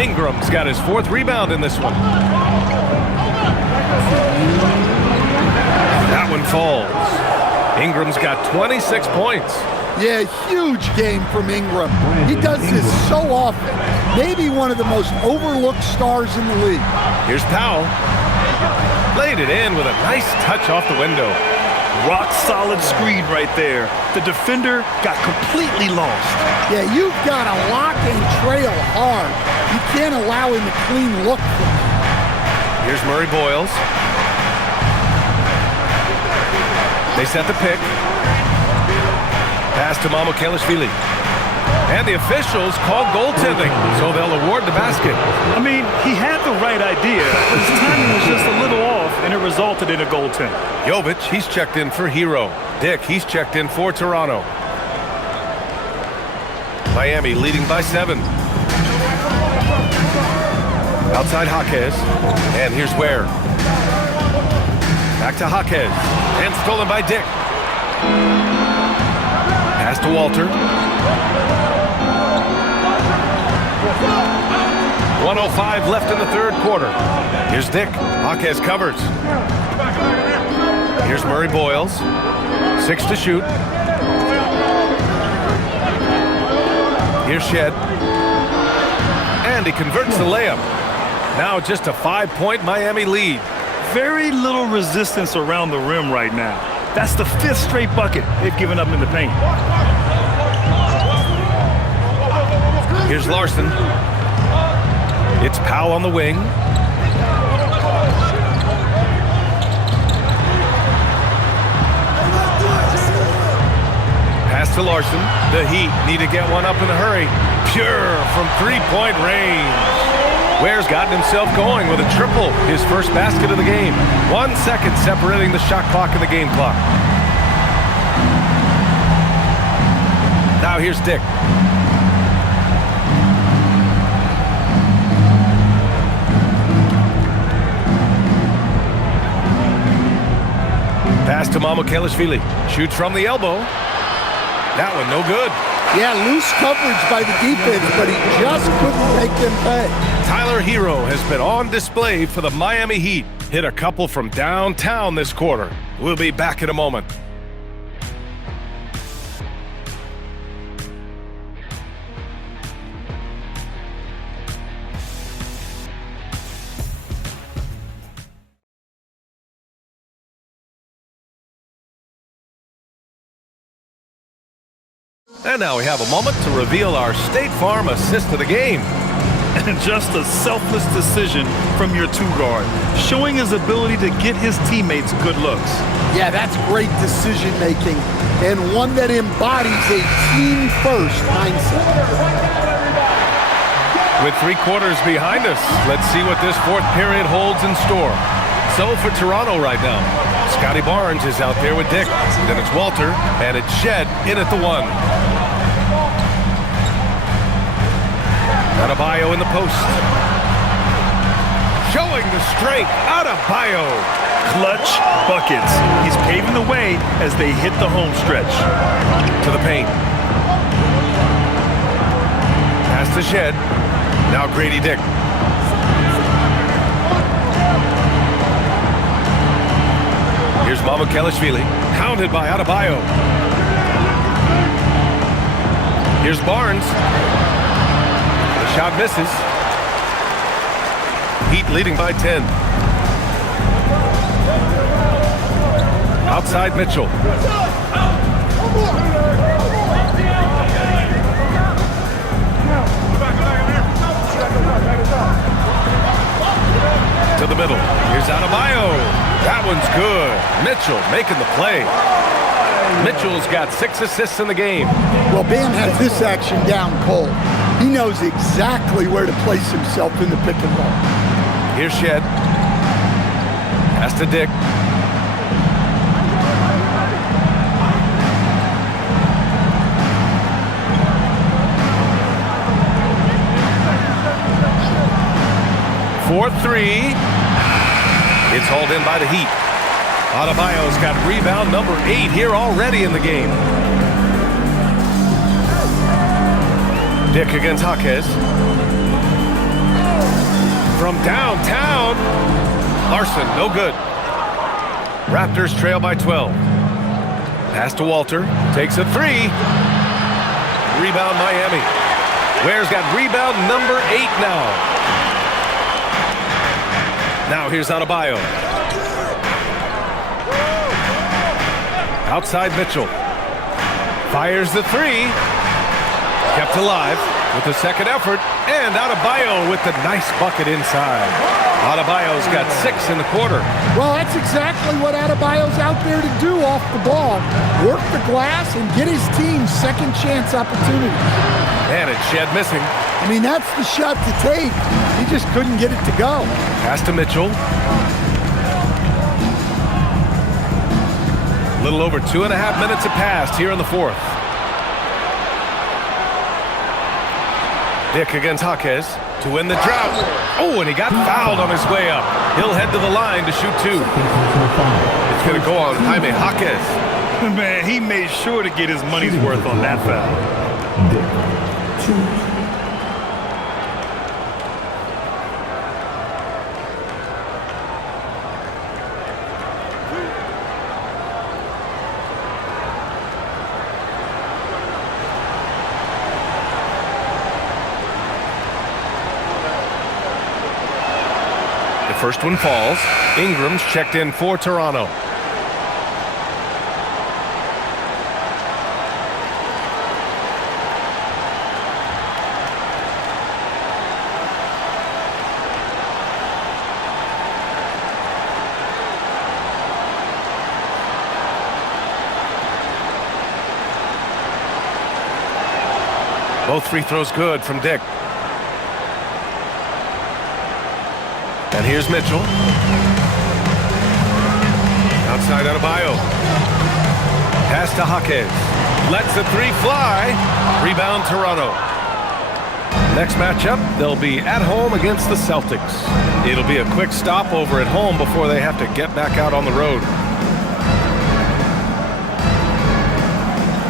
Ingram's got his 4th rebound in this one. That one falls. Ingram's got 26 points. Yeah, huge game from Ingram. He does this so often. Maybe one of the most overlooked stars in the league. Here's Powell. Laid it in with a nice touch off the window. Rock solid screen right there. The defender got completely lost. Yeah, you've got to lock and trail hard. You can't allow him a clean look from him. Here's Murray Boyles. They set the pick. Pass to Mamukelashvili. And the officials call goaltending, so they'll award the basket. I mean, he had the right idea, but his timing was just a little off, and it resulted in a goaltend. Jovic, he's checked in for Hero. Dick, he's checked in for Toronto. Miami leading by 7. Outside Jaquez. And here's Ware. Back to Jaquez. And stolen by Dick. Pass to Walter. 1:05 left in the 3rd quarter. Here's Dick. Jaquez covers. Here's Murray Boyles. 6 to shoot. Here's Shed. And he converts the layup. Now just a 5-point Miami lead. Very little resistance around the rim right now. That's the 5th straight bucket they've given up in the paint. Here's Larson. It's Powell on the wing. Pass to Larson. The Heat need to get one up in a hurry. Pure from 3-point range. Ware's gotten himself going with a triple, his first basket of the game. 1 second separating the shot clock and the game clock. Now here's Dick. Pass to Mamukelashvili. Shoots from the elbow. That one no good. Yeah, loose coverage by the defense, but he just couldn't make them pay. Tyler Hero has been on display for the Miami Heat. Hit a couple from downtown this quarter. We'll be back in a moment. And now we have a moment to reveal our State Farm assist of the game. And just a selfless decision from your 2-guard, showing his ability to get his teammates good looks. Yeah, that's great decision making, and one that embodies a team-first mindset. With 3 quarters behind us, let's see what this fourth period holds in store. So for Toronto right now, Scotty Barnes is out there with Dick. Then it's Walter, and it's Shed in at the 1. Adebayo in the post. Showing the strength, Adebayo. Clutch buckets. He's paving the way as they hit the home stretch. To the paint. Pass to Shed. Now Grady Dick. Here's Mamukelashvili, hounded by Adebayo. Here's Barnes. The shot misses. Heat leading by 10. Outside Mitchell. To the middle. Here's Adebayo. That one's good. Mitchell making the play. Mitchell's got 6 assists in the game. Well, Bam has this action down cold. He knows exactly where to place himself in the pick and roll. Here's Shed. Pass to Dick. For 3. It's hauled in by the Heat. Adebayo's got rebound number 8 here already in the game. Dick against Jaquez. From downtown. Larson, no good. Raptors trail by 12. Pass to Walter. Takes a 3. Rebound Miami. Ware's got rebound number 8 now. Now here's Adebayo. Outside Mitchell. Fires the 3. Kept alive with the second effort. And Adebayo with the nice bucket inside. Adebayo's got 6 in the quarter. Well, that's exactly what Adebayo's out there to do off the ball. Work the glass and get his team second chance opportunities. And it's Shed missing. I mean, that's the shot to take. He just couldn't get it to go. Pass to Mitchell. A little over 2.5 minutes have passed here in the fourth. Dick against Jaquez to win the drought. Oh, and he got fouled on his way up. He'll head to the line to shoot 2. It's going to go on Jaime Jaquez. Man, he made sure to get his money's worth on that foul. Dick, 2. First one falls. Ingram's checked in for Toronto. Both free throws good from Dick. And here's Mitchell. Outside Adebayo. Pass to Jaquez. Lets the 3 fly. Rebound Toronto. Next matchup, they'll be at home against the Celtics. It'll be a quick stopover at home before they have to get back out on the road.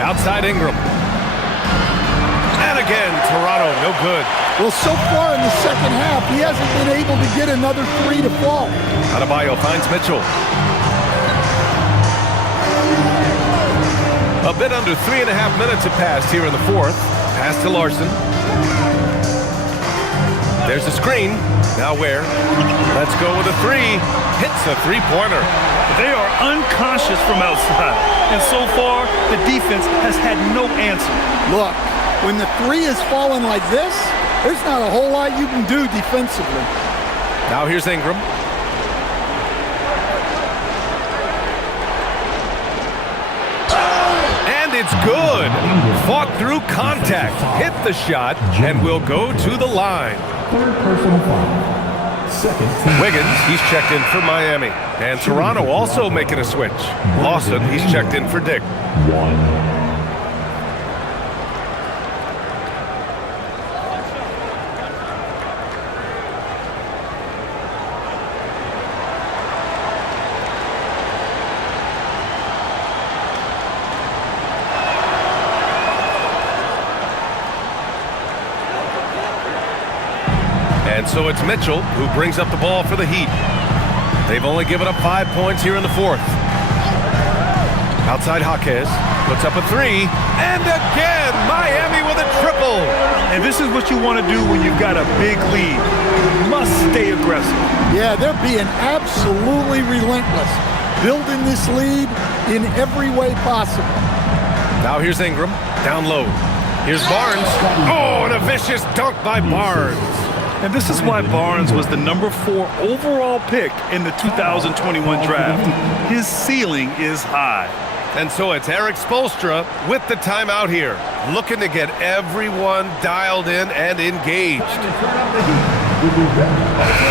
Outside Ingram. And again, Toronto, no good. Well, so far in the second half, he hasn't been able to get another 3 to fall. Adebayo finds Mitchell. A bit under 3.5 minutes have passed here in the fourth. Pass to Larson. There's a screen. Now Ware. Let's go with a 3. Hits a 3-pointer. They are unconscious from outside. And so far, the defense has had no answer. Look, when the 3 is falling like this, there's not a whole lot you can do defensively. Now here's Ingram. And it's good. fought through contact, hit the shot, and will go to the line. Third personal foul. Second team. Wiggins, he's checked in for Miami. And Toronto also making a switch. Lawson, he's checked in for Dick. 1. And so it's Mitchell who brings up the ball for the Heat. They've only given up 5 points here in the fourth. Outside Jaquez puts up a three. And again, Miami with a triple. And this is what you want to do when you've got a big lead. You must stay aggressive. Yeah, they're being absolutely relentless, building this lead in every way possible. Now here's Ingram, down low. Here's Barnes. Oh, and a vicious dunk by Barnes. And this is why Barnes was the number 4 overall pick in the 2021 draft. His ceiling is high. And so it's Eric Spoelstra with the timeout here, looking to get everyone dialed in and engaged.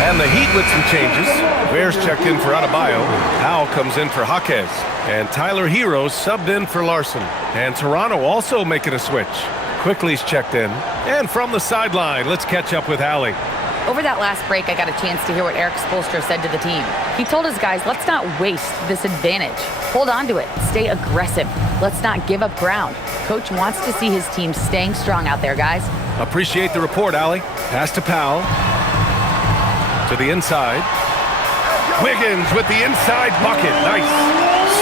And the Heat with some changes. Ware's checked in for Adebayo. Powell comes in for Jaquez. And Tyler Hero subbed in for Larson. And Toronto also making a switch. Quickly's checked in. And from the sideline, let's catch up with Allie. Over that last break, I got a chance to hear what Eric Spoelstra said to the team. He told his guys, let's not waste this advantage. Hold on to it. Stay aggressive. Let's not give up ground. Coach wants to see his team staying strong out there, guys. Appreciate the report, Allie. Pass to Powell. To the inside. Wiggins with the inside bucket. Nice.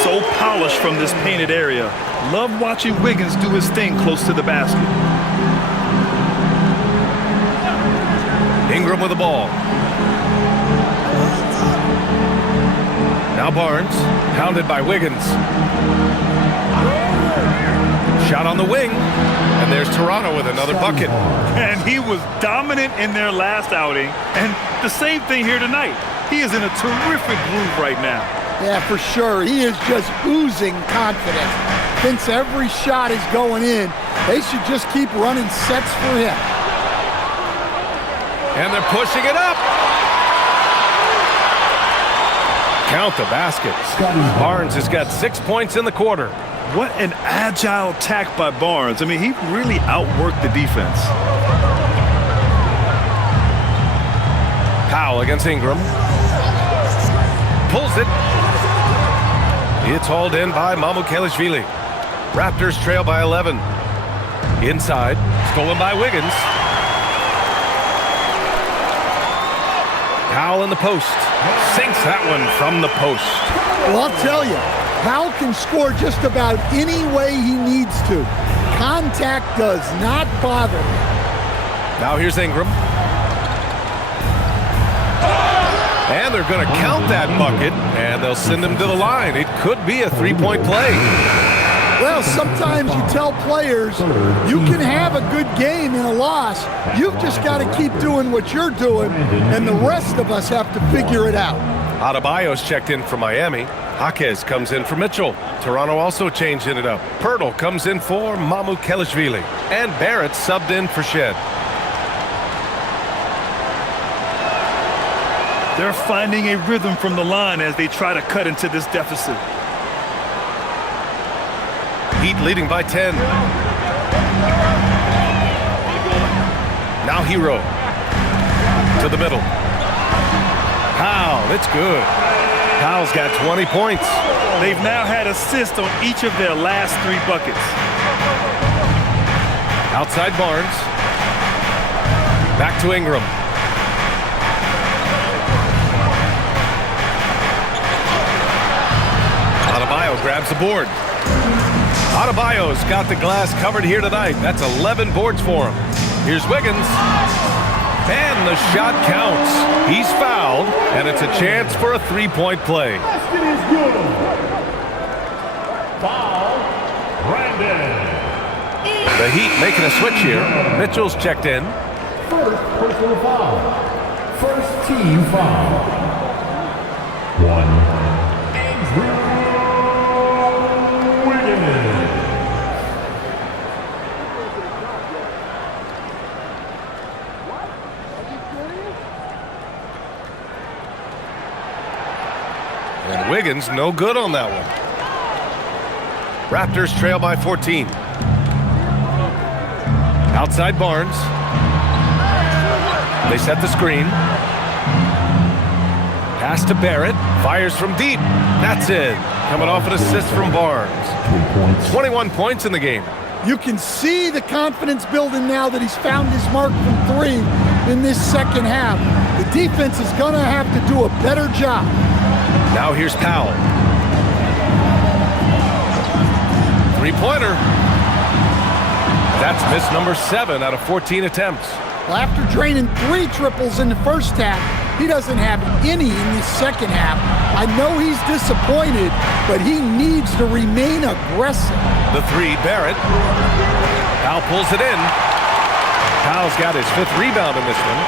So polished from this painted area. Love watching Wiggins do his thing close to the basket. Ingram with the ball. Now Barnes, pounded by Wiggins. Shot on the wing, and there's Toronto with another bucket. And he was dominant in their last outing, and the same thing here tonight. He is in a terrific groove right now. Yeah, for sure. He is just oozing confidence. Thinks every shot is going in. They should just keep running sets for him. And they're pushing it up. Count the basket. Barnes has got 6 points in the quarter. What an agile attack by Barnes. I mean, he really outworked the defense. Powell against Ingram. Pulls it. It's hauled in by Mamukelashvili. Raptors trail by 11. Inside. Stolen by Wiggins. Powell in the post. Sinks that one from the post. Well, I'll tell you, Powell can score just about any way he needs to. Contact does not bother him. Now here's Ingram. And they're going to count that bucket, and they'll send him to the line. It could be a three-point play. Well, sometimes you tell players you can have a good game in a loss. You've just got to keep doing what you're doing, and the rest of us have to figure it out. Adebayo's checked in for Miami. Jaquez comes in for Mitchell. Toronto also changing it up. Pirtle comes in for Mamukelashvili. And Barrett subbed in for Shed. They're finding a rhythm from the line as they try to cut into this deficit. Heat leading by 10. Now Hero. To the middle. Powell, it's good. Powell's got 20 points. They've now had assists on each of their last 3 buckets. Outside Barnes. Back to Ingram. Adebayo grabs the board. Adebayo's got the glass covered here tonight. That's 11 boards for him. Here's Wiggins. And the shot counts. He's fouled, and it's a chance for a three-point play. Foul, Brandon. The Heat making a switch here. Mitchell's checked in. First personal foul. First team foul. 1. Andrew Wiggins. And Wiggins no good on that one. Raptors trail by 14. Outside Barnes. They set the screen. Pass to Barrett. Fires from deep. That's it. Coming off an assist from Barnes. 21 points in the game. You can see the confidence building now that he's found his mark from three in this second half. The defense is going to have to do a better job. Now here's Powell. Three-pointer. That's miss number 7 out of 14 attempts. Well, after draining 3 triples in the first half, he doesn't have any in the second half. I know he's disappointed, but he needs to remain aggressive. The 3, Barrett. Powell pulls it in. Powell's got his 5th rebound in this one.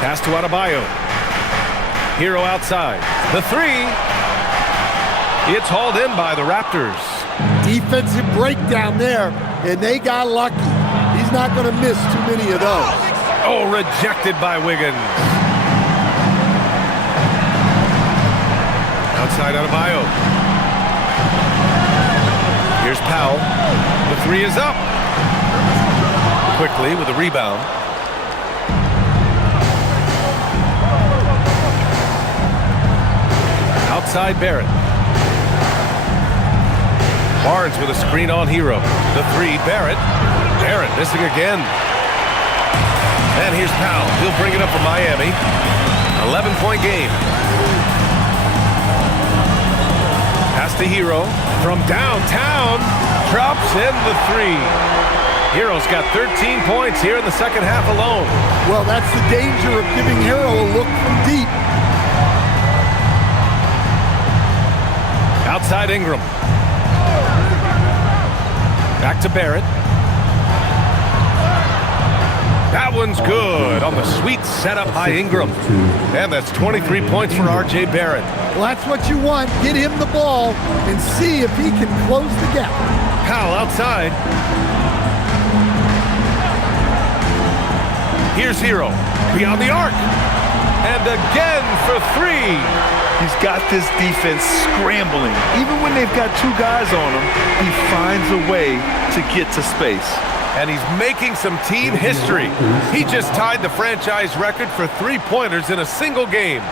Pass to Adebayo. Hero outside. The 3. It's hauled in by the Raptors. Defensive breakdown there, and they got lucky. He's not going to miss too many of those. Oh, rejected by Wiggins. Outside Adebayo. Here's Powell. The 3 is up. Quickly with a rebound. Outside Barrett. Barnes with a screen on Hero. The 3, Barrett. Barrett missing again. And here's Powell. He'll bring it up for Miami. 11-point game. Pass to Hero. From downtown. Drops in the 3. Hero's got 13 points here in the second half alone. Well, that's the danger of giving Hero a look from deep. Outside Ingram. Back to Barrett. That one's good on the sweet setup by Ingram. And that's 23 points for R.J. Barrett. Well, that's what you want. Get him the ball and see if he can close the gap. Powell outside. Here's Hero. Beyond the arc. And again for 3. He's got this defense scrambling. Even when they've got 2 guys on him, he finds a way to get to space. And he's making some team history. He just tied the franchise record for 3-pointers in a single game.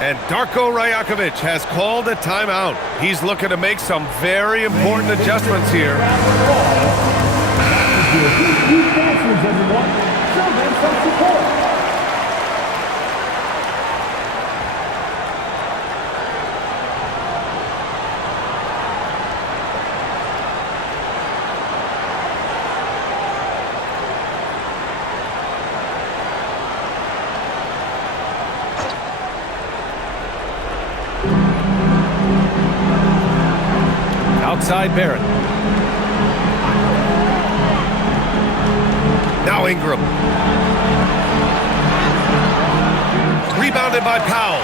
And Darko Rajakovic has called a timeout. He's looking to make some very important adjustments here. Outside Barrett. Now Ingram. Rebounded by Powell.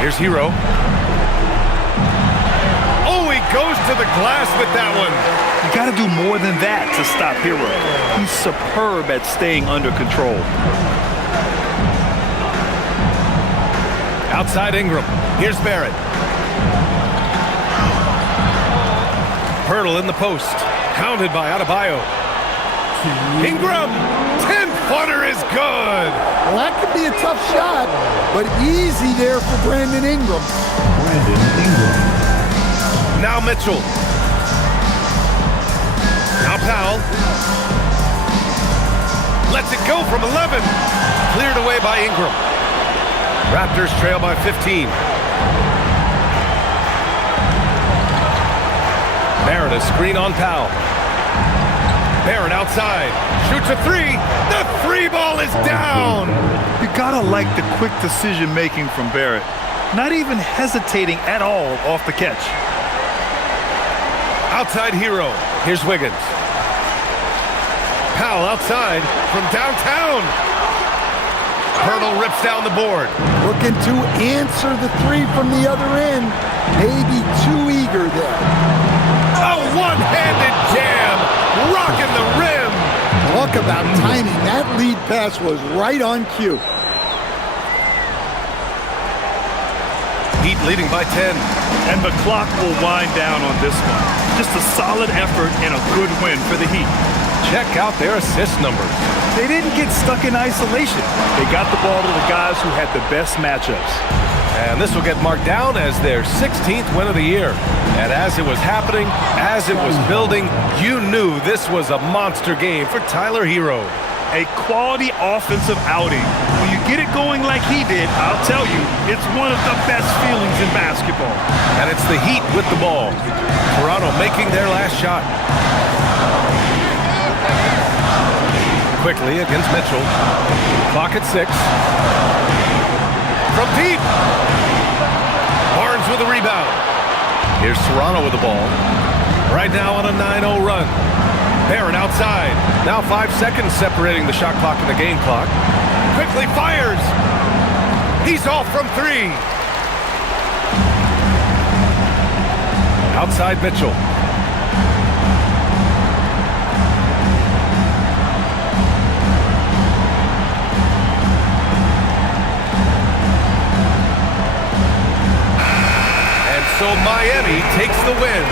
Here's Hero. Oh, he goes to the glass with that one. You got to do more than that to stop Hero. He's superb at staying under control. Outside Ingram. Here's Barrett. Hurdle in the post. Counted by Adebayo. Ingram. 10-footer is good. Well, that could be a tough shot, but easy there for Brandon Ingram. Now Mitchell. Now Powell. Lets it go from 11. Cleared away by Ingram. Raptors trail by 15. Barrett, a screen on Powell. Barrett outside. Shoots a 3. The 3 ball is down. You gotta like the quick decision making from Barrett. Not even hesitating at all off the catch. Outside Hero. Here's Wiggins. Powell outside from downtown. Hurdle rips down the board. Looking to answer the 3 from the other end. Maybe too eager there. A one-handed jam. Rocking the rim. Talk about timing. That lead pass was right on cue. Heat leading by 10. And the clock will wind down on this one. Just a solid effort and a good win for the Heat. Check out their assist numbers. They didn't get stuck in isolation. They got the ball to the guys who had the best matchups. And this will get marked down as their 16th win of the year. And as it was happening, as it was building, you knew this was a monster game for Tyler Hero. A quality offensive outing. When you get it going like he did, I'll tell you, it's one of the best feelings in basketball. And it's the Heat with the ball. Toronto making their last shot. Quickly against Mitchell. Clock at 6. From deep. Barnes with a rebound. Here's Toronto with the ball. Right now on a 9-0 run. Barrett outside. Now 5 seconds separating the shot clock and the game clock. Quickly fires. He's off from 3. Outside Mitchell. So Miami takes the win.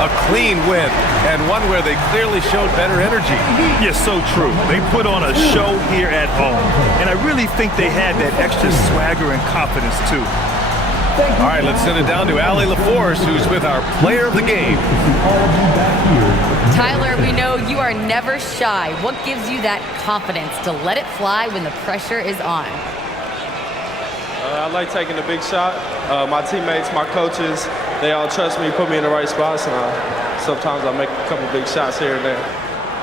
A clean win, and one where they clearly showed better energy. Yes, so true. They put on a show here at home, and I really think they had that extra swagger and confidence, too. All right, let's send it down to Allie LaForce, who's with our player of the game. Tyler, we know you are never shy. What gives you that confidence to let it fly when the pressure is on? I like taking a big shot. My teammates, my coaches, they all trust me, put me in the right spots, and sometimes I make a couple big shots here and there.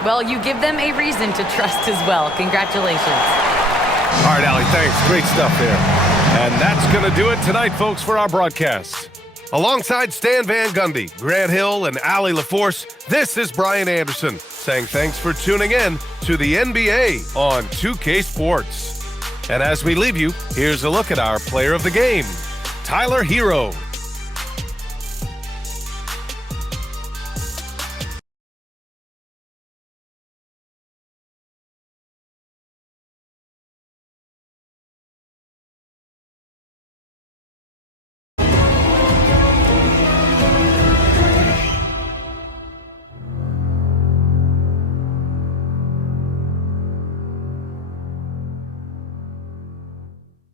Well, you give them a reason to trust as well. Congratulations. All right, Allie, thanks. Great stuff there. And that's going to do it tonight, folks, for our broadcast. Alongside Stan Van Gundy, Grant Hill, and Allie LaForce, this is Brian Anderson saying thanks for tuning in to the NBA on 2K Sports. And as we leave you, here's a look at our player of the game, Tyler Hero.